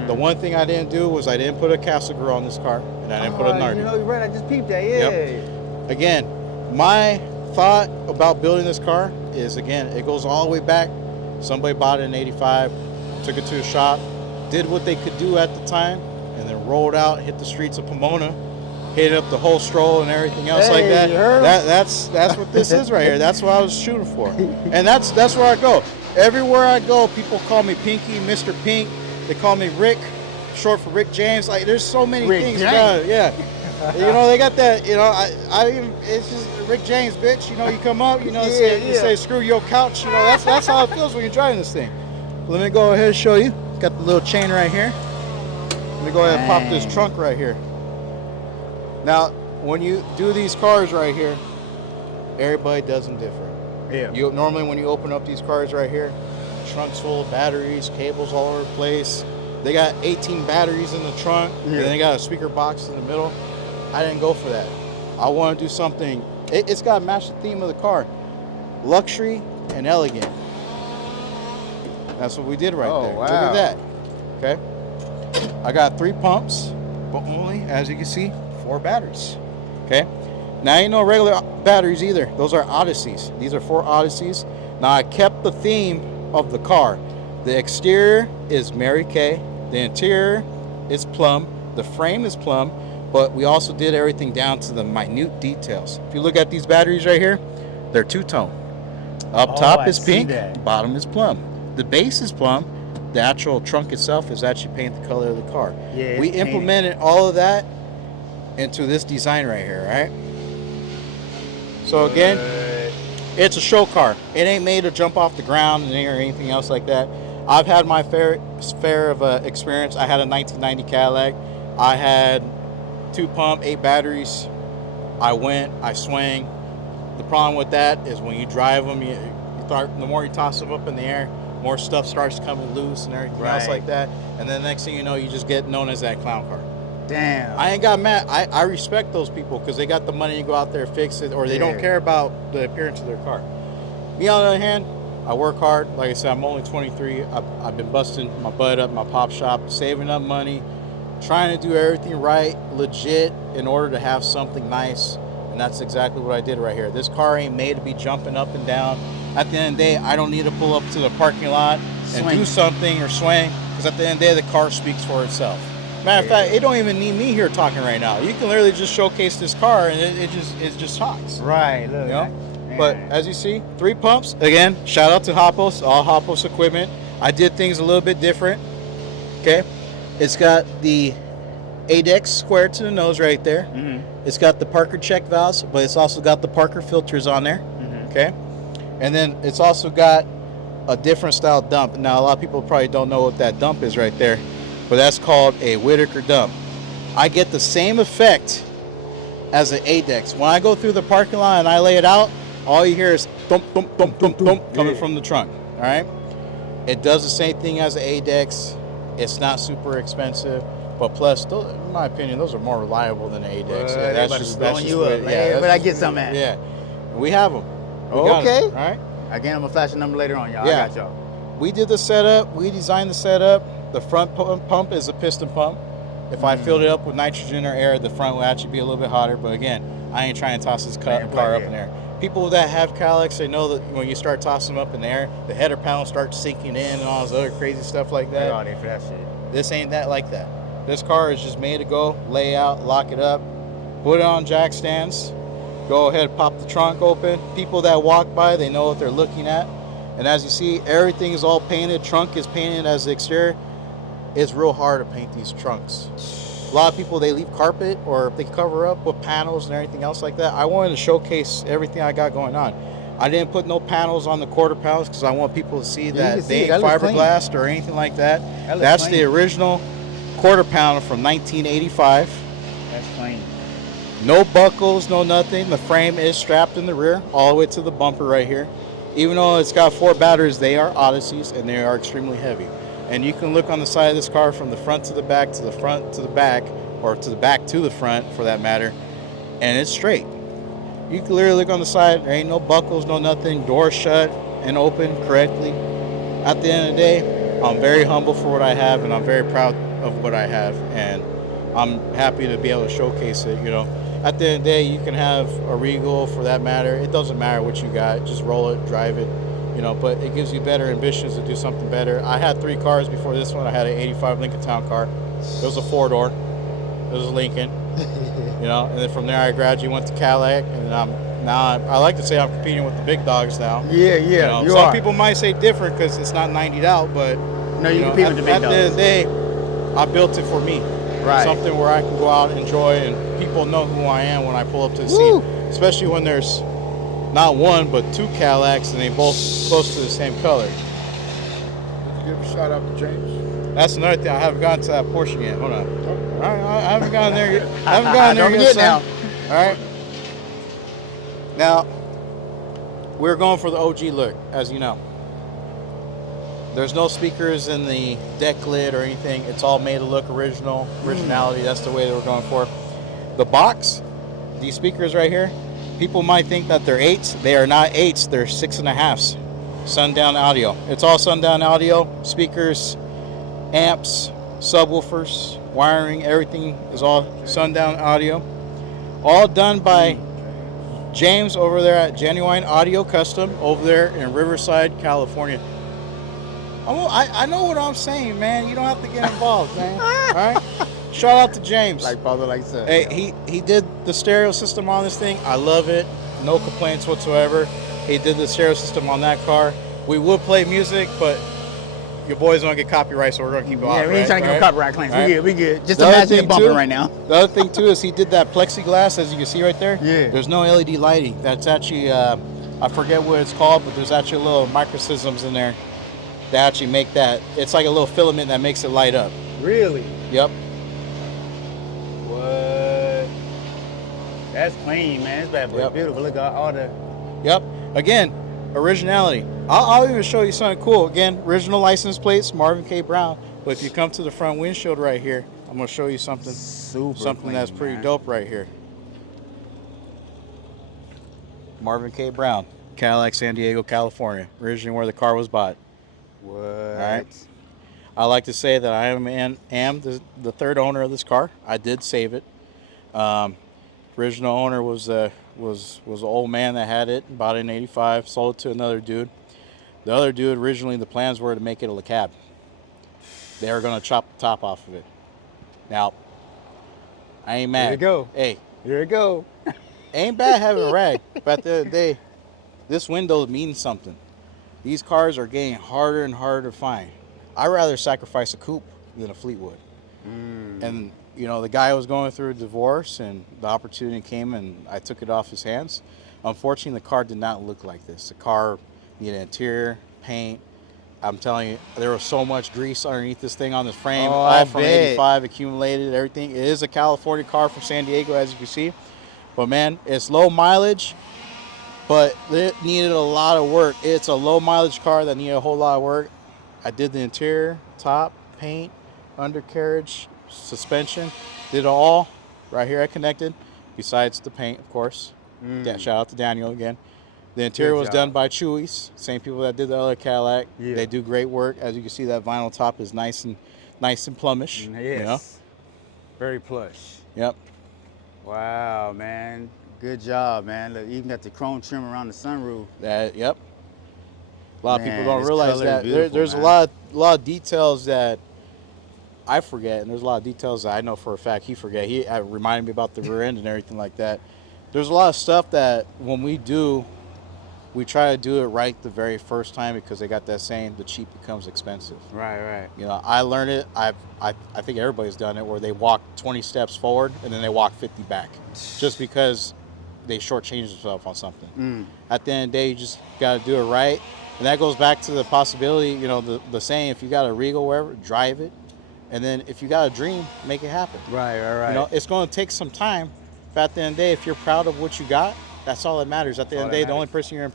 The one thing I didn't do was I didn't put a castle girl on this car, and I didn't put a Nardi. You know, you're right. I just peeped that. Yeah. Yep. Again, my thought about building this car is, again, it goes all the way back. Somebody bought it in '85, took it to a shop, did what they could do at the time, and then rolled out, hit the streets of Pomona, hitting up the whole stroll and everything else like Hey, that. you heard 'em? That's what this is right here. That's what I was shooting for, and that's where I go. Everywhere I go, people call me Pinky, Mr. Pink. They call me Rick, short for Rick James. Like, there's so many Rick things James. about it. Yeah. You know, they got that, you know, it's just Rick James, bitch. You know, you come up, you know, you say screw your couch. You know, that's how it feels when you're driving this thing. Let me go ahead and show you. Got the little chain right here. Let me go ahead and pop this Dang. trunk right here. Now, when you do these cars right here, everybody does them different. Yeah. You normally, when you open up these cars right here, trunk's full of batteries, cables all over the place. They got 18 batteries in the trunk, and then they got a speaker box in the middle. I didn't go for that. I want to do something. It's got to match the theme of the car: luxury and elegant. That's what we did right there. Wow. Look at that. Okay. I got 3 pumps, but only, as you can see, 4 batteries. Okay. Now, ain't no regular batteries either. Those are Odysseys. These are 4 Odysseys. Now, I kept the theme of the car. The exterior is Mary Kay. The interior is plum. The frame is plum. But we also did everything down to the minute details. If you look at these batteries right here, they're two-tone. Up top I is see pink, that. bottom is plum. The base is plum. The actual trunk itself is actually painted the color of the car. Yeah, it's we painted. implemented all of that into this design right here, right? So again, it's a show car. It ain't made to jump off the ground or anything else like that. I've had my fair of experience. I had a 1990 Cadillac. I had 2 pump, 8 batteries. I swang. The problem with that is when you drive them, you start, the more you toss them up in the air, more stuff starts coming loose and everything else like that. And then the next thing you know, you just get known as that clown car. Damn. I ain't got mad. I respect those people because they got the money to go out there and fix it, or they don't care about the appearance of their car. Me, on the other hand, I work hard. Like I said, I'm only 23. I've been busting my butt up in my pop shop, saving up money, trying to do everything right, legit, in order to have something nice. And that's exactly what I did right here. This car ain't made to be jumping up and down. At the end of the day, I don't need to pull up to the parking lot and do something or swing, because at the end of the day, the car speaks for itself. Matter of fact, it don't even need me here talking right now. You can literally just showcase this car and it just talks. Right, look. You know? But as you see, 3 pumps. Again, shout out to Hoppos, all Hoppos equipment. I did things a little bit different. Okay. It's got the ADEX square to the nose right there. It's got the Parker check valves, but it's also got the Parker filters on there. Okay. And then it's also got a different style dump. Now, a lot of people probably don't know what that dump is right there, but that's called a Whitaker dump. I get the same effect as an ADEX. When I go through the parking lot and I lay it out, all you hear is thump, thump, thump, thump, thump coming from the trunk. All right. It does the same thing as an ADEX. It's not super expensive, but plus, in my opinion, those are more reliable than an ADEX. That's just blowing you up. Where I get some at? Yeah, we have them. Okay. All right. Again, I'm gonna flash a number later on, y'all. Yeah. I got y'all. We did the setup. We designed the setup. The front pump is a piston pump. If I filled it up with nitrogen or air, the front will actually be a little bit hotter. But again, I ain't trying to toss this car up in there. People that have Cadillacs, they know that when you start tossing them up in the air, the header panel starts sinking in and all this other crazy stuff like that. All day for that shit. This ain't that like that. This car is just made to go, lay out, lock it up, put it on jack stands, go ahead, pop the trunk open. People that walk by, they know what they're looking at. And as you see, everything is all painted. Trunk is painted as the exterior. It's real hard to paint these trunks. A lot of people, they leave carpet or they cover up with panels and everything else like that. I wanted to showcase everything I got going on. I didn't put no panels on the quarter panels because I want people to see that they ain't fiberglassed or anything like that. That's the original quarter panel from 1985. That's clean. No buckles, no nothing. The frame is strapped in the rear all the way to the bumper right here. Even though it's got 4 batteries, they are Odysseys and they are extremely heavy. And you can look on the side of this car from the front to the back to the front to the back, or to the back to the front for that matter, and it's straight. You can literally look on the side, there ain't no buckles, no nothing, door shut and open correctly. At the end of the day, I'm very humble for what I have and I'm very proud of what I have, and I'm happy to be able to showcase it. You know, at the end of the day, you can have a Regal for that matter. It doesn't matter what you got, just roll it, drive it. You know, but it gives you better ambitions to do something better. I had 3 cars before this one. I had an 85 Lincoln Town Car. It was a 4-door. It was a Lincoln. you know. And then from there, I graduated, went to Cadillac, and then I like to say I'm competing with the big dogs now. Yeah, You know, some are. people might say different because it's not 90'd out, but No, you know, compete with the big at the end of dogs. the day, I built it for me. Right. Something where I can go out and enjoy, and people know who I am when I pull up to the scene. Especially when there's not one but two Cadillacs and they both close to the same color. Did you give a shout out to James? That's another thing. I haven't gotten to that portion yet. Hold on. All right, I haven't gotten there yet. I haven't gotten there yet, son. All right. Now, we're going for the OG look, as you know. There's no speakers in the deck lid or anything. It's all made to look originality. That's the way that we're going for. The box, these speakers right here, people might think that they're 8s. They are not 8s. They're 6.5s. Sundown audio. It's all Sundown audio. Speakers, amps, subwoofers, wiring, everything is all Sundown audio. All done by James over there at Genuine Audio Custom over there in Riverside, California. I know what I'm saying, man. You don't have to get involved, man. All right? Shout out to James. Like Father, like son. Hey, he did the stereo system on this thing. I love it. No complaints whatsoever. He did the stereo system on that car. We would play music, but your boys don't get copyright, so we're going to keep it off. Yeah, we ain't trying to get copyright claims. Right. We good. Just imagine it bumping right now. The other thing, too, is he did that plexiglass, as you can see right there. Yeah. There's no LED lighting. That's actually, I forget what it's called, but there's actually little microsystems in there that actually make that. It's like a little filament that makes it light up. Really? Yep. What? That's clean, man. It's bad, but beautiful. Look at all the. Yep. Again, originality. I'll even show you something cool. Again, original license plates, Marvin K. Brown. But if you come to the front windshield right here, I'm gonna show you something Clean, that's pretty man. dope right here. Marvin K. Brown, Cadillac, San Diego, California. Originally where the car was bought. What? All right. I like to say that I am the third owner of this car. I did save it. Original owner was an old man that had it, bought it in '85, sold it to another dude. The other dude, originally the plans were to make it a cab. They were going to chop the top off of it. Now, I ain't mad. Here you go. Hey, Here you go. ain't bad having a rag, but at the end of the day, this window means something. These cars are getting harder and harder to find. I'd rather sacrifice a coupe than a Fleetwood. And, you know, the guy was going through a divorce and the opportunity came and I took it off his hands. Unfortunately, the car did not look like this. The car needed interior, paint. I'm telling you, there was so much grease underneath this thing on this frame. All from '85 accumulated, everything. It is a California car from San Diego, as you can see. But, man, it's low mileage, but it needed a lot of work. It's a low mileage car that needed a whole lot of work. I did the interior, top, paint, undercarriage, suspension. Did it all right here. I connected, besides the paint, of course. Shout out to Daniel again. The interior was done by Chewy's, same people that did the other Cadillac. Yeah. They do great work. As you can see, that vinyl top is nice and plumish. Yes. You know? Very plush. Yep. Wow, man. Good job, man. Look, even got the chrome trim around the sunroof. Yep. A lot of people Man, don't this realize color is that beautiful, there's man. a lot of details that I forget, and there's a lot of details that I know for a fact he forget. He reminded me about the rear end and everything like that. There's a lot of stuff that when we do, we try to do it right the very first time because they got that saying, the cheap becomes expensive. Right. You know, I learned it. I think everybody's done it where they walk 20 steps forward and then they walk 50 back just because they shortchange themselves on something. At the end of the day, you just got to do it right. And that goes back to the possibility, you know, the saying, if you got a Regal, wherever, drive it. And then if you got a dream, make it happen. Right. You know, it's going to take some time. But at the end of the day, if you're proud of what you got, that's all that matters. At the end of the day, the only person you're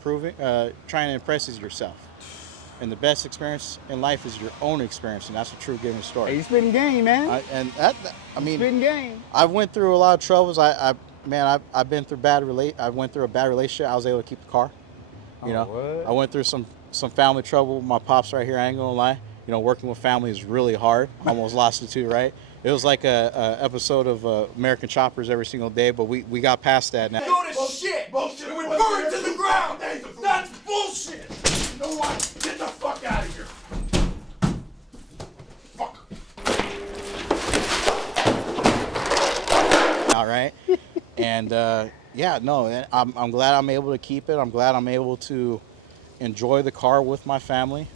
trying to impress is yourself. And the best experience in life is your own experience, and that's a true given story. Hey, you spitting game, man. I mean, spitting game. I've went through a lot of troubles. I've been through I went through a bad relationship. I was able to keep the car. You know, what? I went through some family trouble with my pops right here. I ain't gonna lie. You know, working with family is really hard. Almost lost it too, right? It was like a episode of American Choppers every single day, but we got past that now. Go to shit. Bullshit. And we burn it to the ground. That's bullshit. You know what? Get the fuck out of here. Fuck. All right. And yeah, no, and I'm glad I'm able to keep it. I'm glad I'm able to enjoy the car with my family,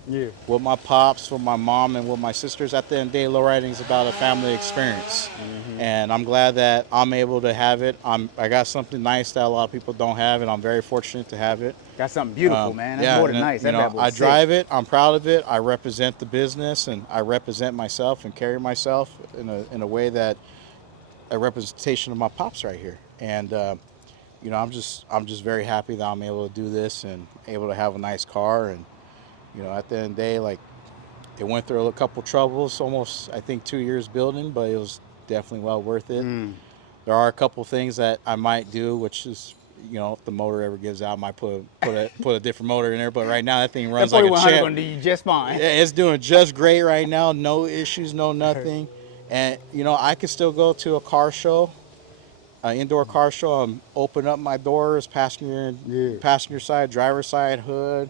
with my pops, with my mom, and with my sisters. At the end of the day, lowriding is about a family experience, and I'm glad that I'm able to have it. I got something nice that a lot of people don't have, and I'm very fortunate to have it. Got something beautiful, man. That's Yeah, more than and, nice. you That know, bad boy's I sick. drive it. I'm proud of it. I represent the business, and I represent myself and carry myself in a way that a representation of my pops right here. And you know, I'm just very happy that I'm able to do this and able to have a nice car. And you know, at the end of the day, like, it went through a couple troubles, almost I think 2 years building, but it was definitely well worth it. There are a couple things that I might do, which is, you know, if the motor ever gives out, I might put a different motor in there. But right now, that thing runs That like a 4100 champ. gonna do you just fine. Yeah, it's doing just great right now. No issues, no nothing. And you know, I could still go to a car show, an indoor car show, and open up my doors, passenger side, driver side, hood,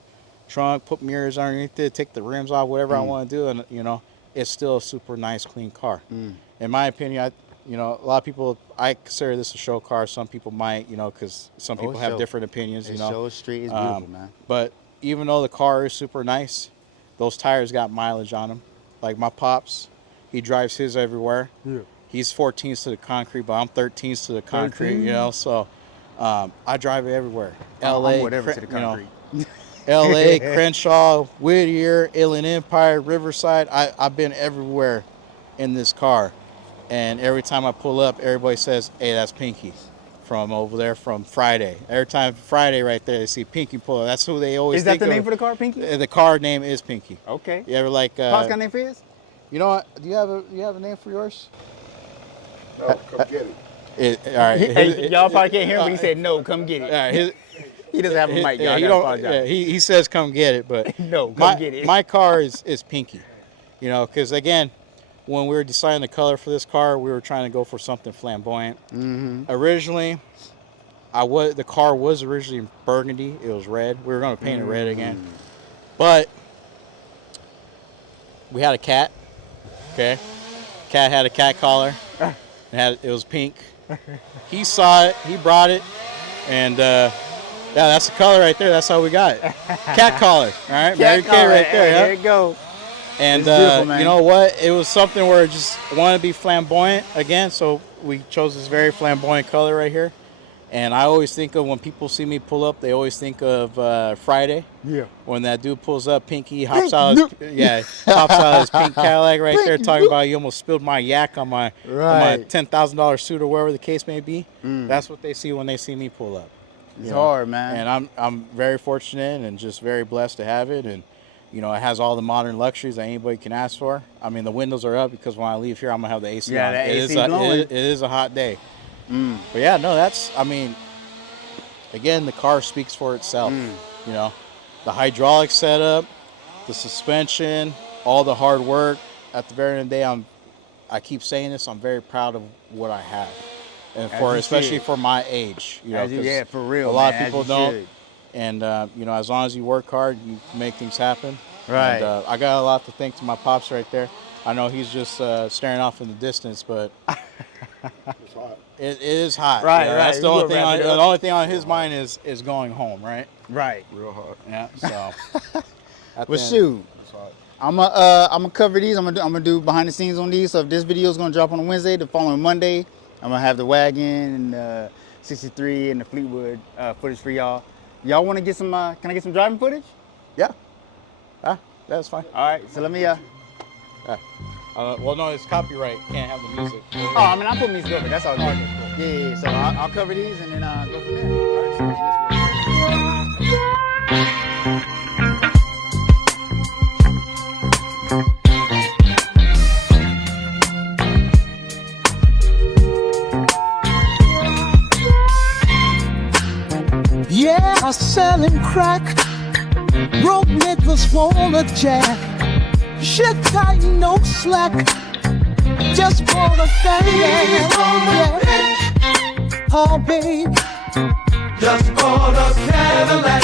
trunk, put mirrors underneath it, take the rims off, whatever I want to do, and you know, it's still a super nice, clean car. In my opinion, you know, a lot of people, I consider this a show car. Some people might, you know, because some people have different opinions. You know, Show Street is beautiful, man. but even though the car is super nice, those tires got mileage on them. Like my pops, he drives his everywhere. He's 14s to the concrete, but I'm 13s to the concrete, you know, so I drive it everywhere. LA, I'm whatever to the concrete. You know, LA, Crenshaw, Whittier, Inland Empire, Riverside. I've been everywhere in this car. And every time I pull up, everybody says, hey, that's Pinky from over there from Friday. Every time Friday right there, they see Pinky pull up. That's who they always think Is that the of. name for the car, Pinky? The car name is Pinky. Okay. You ever like... Pops got a name for his? You know what? Do you have a name for yours? No, come get it. All right. Hey, y'all probably can't hear him, but he said, no, come get it. All right. He doesn't have a mic, y'all. Yeah, I he gotta don't. apologize. Yeah, he says come get it, but No, come get it. My car is Pinky. You know, because again, when we were deciding the color for this car, we were trying to go for something flamboyant. Originally, the car was originally burgundy. It was red. We were going to paint it red again, but we had a cat. Okay, cat had a cat collar. It was pink. He saw it. He brought it, and yeah, that's the color right there. That's how we got it. Cat collar. All right, Mary Kay right there. Hey, Yeah. there you go. And beautiful, man. you know what? It was something where I just wanted to be flamboyant again, so we chose this very flamboyant color right here. And I always think of when people see me pull up, they always think of Friday. Yeah. When that dude pulls up, Pinky hops out of his pink Cadillac right there, talking about you almost spilled my yak on my $10,000 suit or whatever the case may be. That's what they see when they see me pull up. It's hard, man. And I'm very fortunate and just very blessed to have it. And you know, it has all the modern luxuries that anybody can ask for. I mean, the windows are up because when I leave here, I'm gonna have the AC on. The AC blowing. It is a hot day. But yeah, no, I mean, again, the car speaks for itself. You know, the hydraulic setup, the suspension, all the hard work. At the very end of the day, I keep saying this, I'm very proud of what I have. And especially for my age. You know, Yeah, for real. A lot man, of people don't. And, you know, as long as you work hard, you make things happen. Right. And, I got a lot to thank to my pops right there. I know he's just staring off in the distance, but It's hot. it is hot. Right, You know, right. That's the You only gonna thing. wrap it The up. only thing on his mind is going home, right? Right. Real hot. Yeah. So. Well, shoot. It's hot. I'm gonna cover these. I'm gonna do behind the scenes on these. So if this video is gonna drop on a Wednesday, the following Monday, I'm gonna have the wagon and 63 and the Fleetwood footage for y'all. Y'all want to get some? Can I get some driving footage? Yeah. That's fine. All right. So let me. Well, no, it's copyright. Can't have the music. Oh, I mean, I'll put music over. That's all good. Yeah. So I'll cover these and then go from there. All right. So let's go. Yeah, I'm selling crack. Broke niggas wanna jack. Shit tight, no slack. Just for the fame. Yeah. Oh, babe. Just for the Cadillac.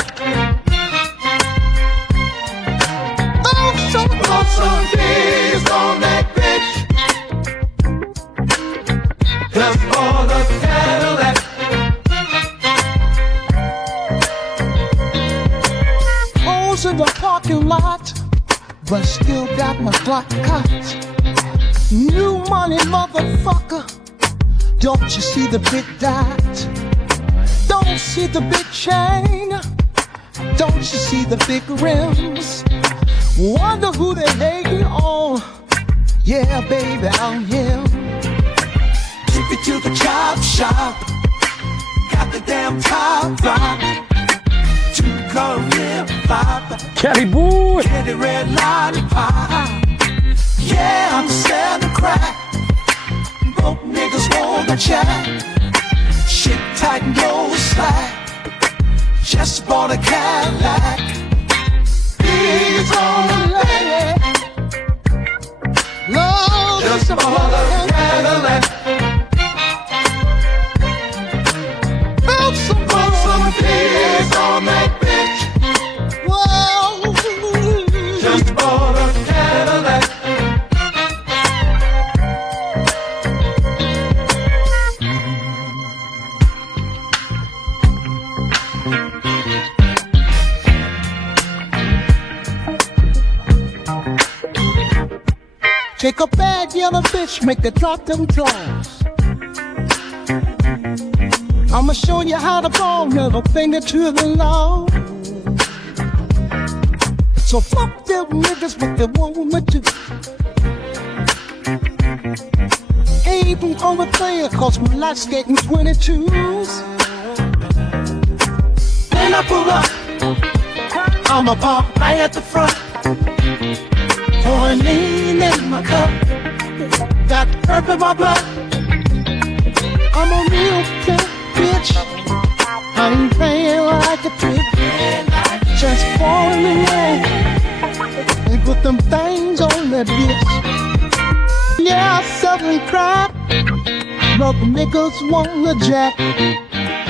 Oh, so Want some beers on that bitch. Just for the Cadillac. cruising the parking lot, but still got my black cot. New money, motherfucker. Don't you see the big dot? Don't see the big chain? Don't you see the big rims? Wonder who they hating on. Yeah, baby, I'm him. Took it to the chop shop. Got the damn top drop. Two-car rib pop. Cali boy. Candy red lollipop. Yeah, I'm selling crack. Broke niggas want a check. Shit tight, no slack. Just bought a Cadillac. He's on the lady. Lord, Just bought a Cadillac. felt some Put some pigs on that bitch. whoa. Just bought a Cadillac. Take a bad yellow bitch, make her drop them drawers. I'ma show you how to ball, middle finger to the law. So fuck them niggas, what they want me to. Ain't even on the player, cause my light skating 22s. Then I pull up. I'm a pump right at the front. Pouring lean in my cup. Got herb in my blood. I'm a real good bitch. I ain't playing like a bitch. Just falling in love and put them things on that bitch. Yeah, Southern crap. Broke niggas wanna jack.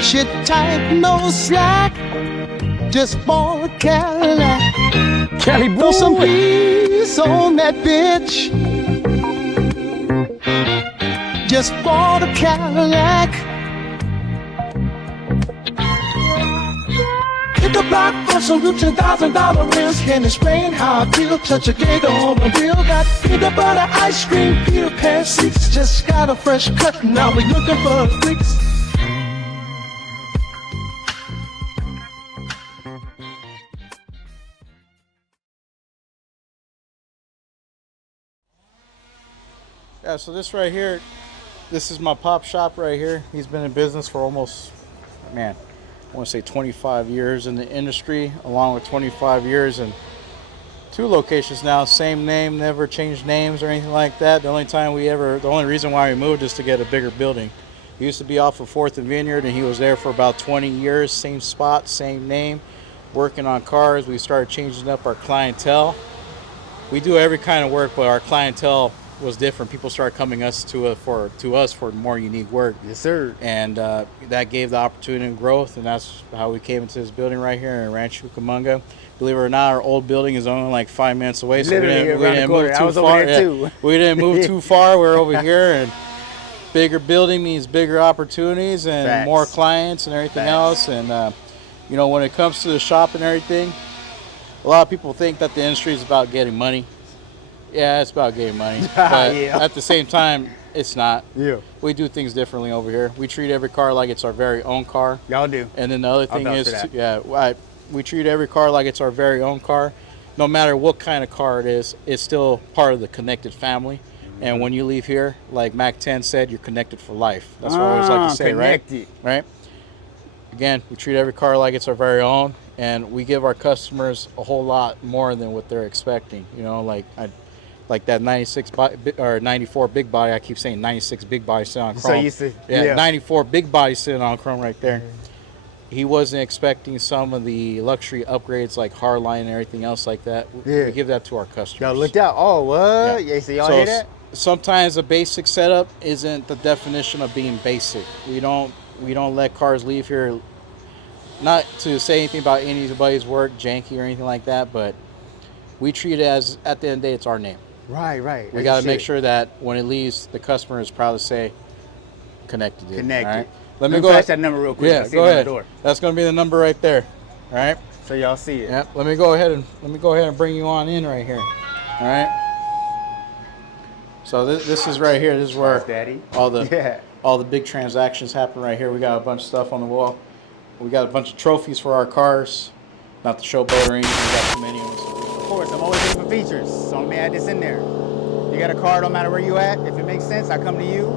Shit tight, no slack. Just bought a Cadillac. Cali Throw some boy. peace on that bitch. Just bought a Cadillac. Hit the block for some new $10,000 rims. Can't explain how I feel. Touch a gator on my wheel. Got peanut butter ice cream, Peter Pan seats. Just got a fresh cut. Now we looking for freaks. Yeah, so this right here, this is my pop shop right here. He's been in business for almost, man, I want to say 25 years in the industry, along with 25 years in 2 locations now. Same name, never changed names or anything like that. The only reason why we moved is to get a bigger building. He used to be off of 4th and Vineyard, and he was there for about 20 years. Same spot, same name, working on cars. We started changing up our clientele. We do every kind of work, but our clientele was different. People started coming to us for more unique work. Yes, sir. And that gave the opportunity and growth, and that's how we came into this building right here in Rancho Cucamonga. Believe it or not, our old building is only like 5 minutes away, so Literally we around the didn't corner. move I too was over far. there too. We didn't move too far. We're over here, and bigger building means bigger opportunities and Facts. more clients and everything Facts. else. And when it comes to the shop and everything, a lot of people think that the industry is about getting money. Yeah, it's about getting money, but Yeah. at the same time, it's not. Yeah. We do things differently over here. We treat every car like it's our very own car. Y'all do. And then the other thing vouch is, for that. we treat every car like it's our very own car. No matter what kind of car it is, it's still part of the connected family. And when you leave here, like Mac 10 said, you're connected for life. That's what I always like to say, connected. right? Again, we treat every car like it's our very own, and we give our customers a whole lot more than what they're expecting. Like that 94 big body. I keep saying 96 big body sitting on chrome. So used to, 94 big body sitting on chrome right there. He wasn't expecting some of the luxury upgrades like Hardline and everything else like that. Yeah. We give that to our customers. Y'all looked out. Oh, what? Yeah, so y'all hear that? Sometimes a basic setup isn't the definition of being basic. We don't let cars leave here. Not to say anything about anybody's work, janky or anything like that, but we treat it as, at the end of the day, it's our name. Right. We got to make sure that when it leaves, the customer is proud to say, connected. Connected. All right? Let me flash that number real quick. Yeah, I see go it on the ahead. door. That's going to be the number right there. All right. so y'all see it. Yep. Let me go ahead and bring you on in right here. All right. So this is right here. This is where Nice, Daddy. all the Yeah. all the big transactions happen right here. We got a bunch of stuff on the wall. We got a bunch of trophies for our cars. Not the showboat or anything. We got too many of them. Of course, I'm always looking for features, so let me add this in there. You got a car, no matter where you at. If it makes sense, I come to you.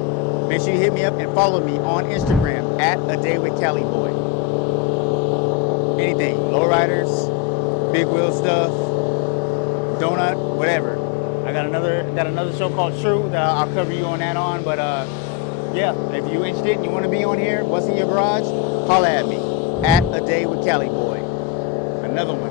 Make sure you hit me up and follow me on Instagram at A Day with Cali Boy. Anything, lowriders, big wheel stuff, donut, whatever. I got another show called True that I'll cover you on that on. But yeah, if you're interested and you want to be on here, what's in your garage? Holla at me at A Day with Cali Boy. Another one.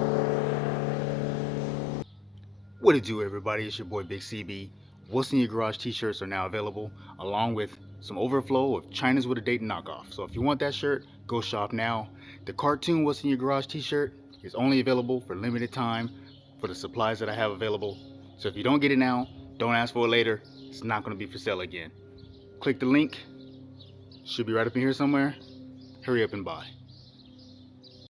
What it do, everybody? It's your boy Big CB. What's in your garage t-shirts are now available, along with some overflow of China's with a date knockoff. So if you want that shirt, go shop now. The cartoon What's in Your Garage t-shirt is only available for limited time for the supplies that I have available. So if you don't get it now, don't ask for it later. It's not going to be for sale again. Click the link. Should be right up in here somewhere. Hurry up and buy.